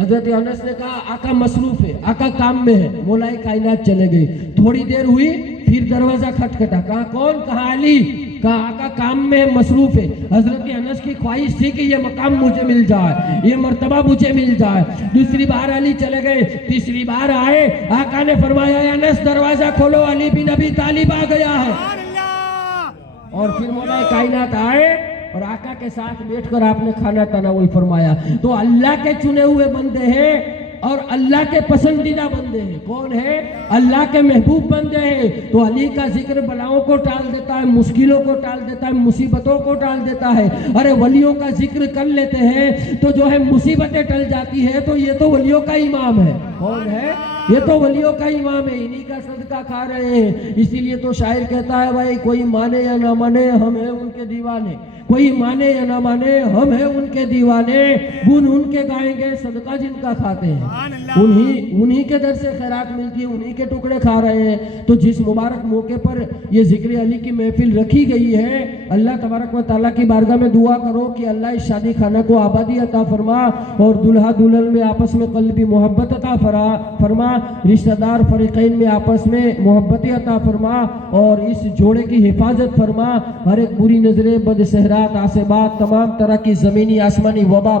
حضرت انس نے کہا آقا مصروف ہے، آقا کام میں ہے۔ مولا کائنات چلے گئے، تھوڑی دیر ہوئی، پھر دروازہ کھٹکھٹا، کہا کون؟ کہا علی۔ کہا آقا کام میں مصروف ہے۔ حضرت انس کی خواہش تھی کہ یہ مقام مجھے مل جائے، یہ مرتبہ مجھے مل جائے۔ دوسری بار علی چلے گئے، تیسری بار آئے، آقا نے فرمایا انس دروازہ کھولو، علی بن ابی طالب آ گیا ہے۔ اور پھر مولا کائنات آئے اور آقا کے ساتھ بیٹھ کر آپ نے کھانا تناول فرمایا۔ تو اللہ کے چنے ہوئے بندے ہیں اور اللہ کے پسندیدہ بندے ہیں۔ کون ہے؟ اللہ کے محبوب بندے ہیں۔ تو علی کا ذکر بلاؤں کو ٹال دیتا ہے، مشکلوں کو ٹال دیتا ہے، مصیبتوں کو ٹال دیتا ہے۔ ارے ولیوں کا ذکر کر لیتے ہیں تو جو ہے مصیبتیں ٹل جاتی ہے۔ تو یہ تو ولیوں کا امام ہے۔ کون ہے؟ یہ تو ولیوں کا امام ہے، انہی کا صدقہ کھا رہے ہیں۔ اسی لیے تو شاعر کہتا ہے بھائی کوئی مانے یا نہ مانے ہم ہیں ان کے دیوانے، کوئی مانے یا نہ مانے ہم ہیں ان کے دیوانے، گن ان کے گائیں گے صدقہ جن کا کھاتے ہیں، انہی کے در سے خیرات ملتی ہے، انہی کے ٹکڑے کھا رہے ہیں۔ تو جس مبارک موقع پر یہ ذکر علی کی محفل رکھی گئی ہے، اللہ تبارک و تعالیٰ کی بارگاہ میں دعا کرو کہ اللہ اس شادی خانہ کو آبادی عطا فرما اور دلہا دلہن میں آپس میں قلبی محبت عطا فرما، رشتہ دار فریقین میں آپس میں محبت عطا فرما اور اس جوڑے کی حفاظت فرما۔ ہر ایک بری نظریں، بد سہرات، عاصبات، تمام طرح کی زمینی آسمانی وبا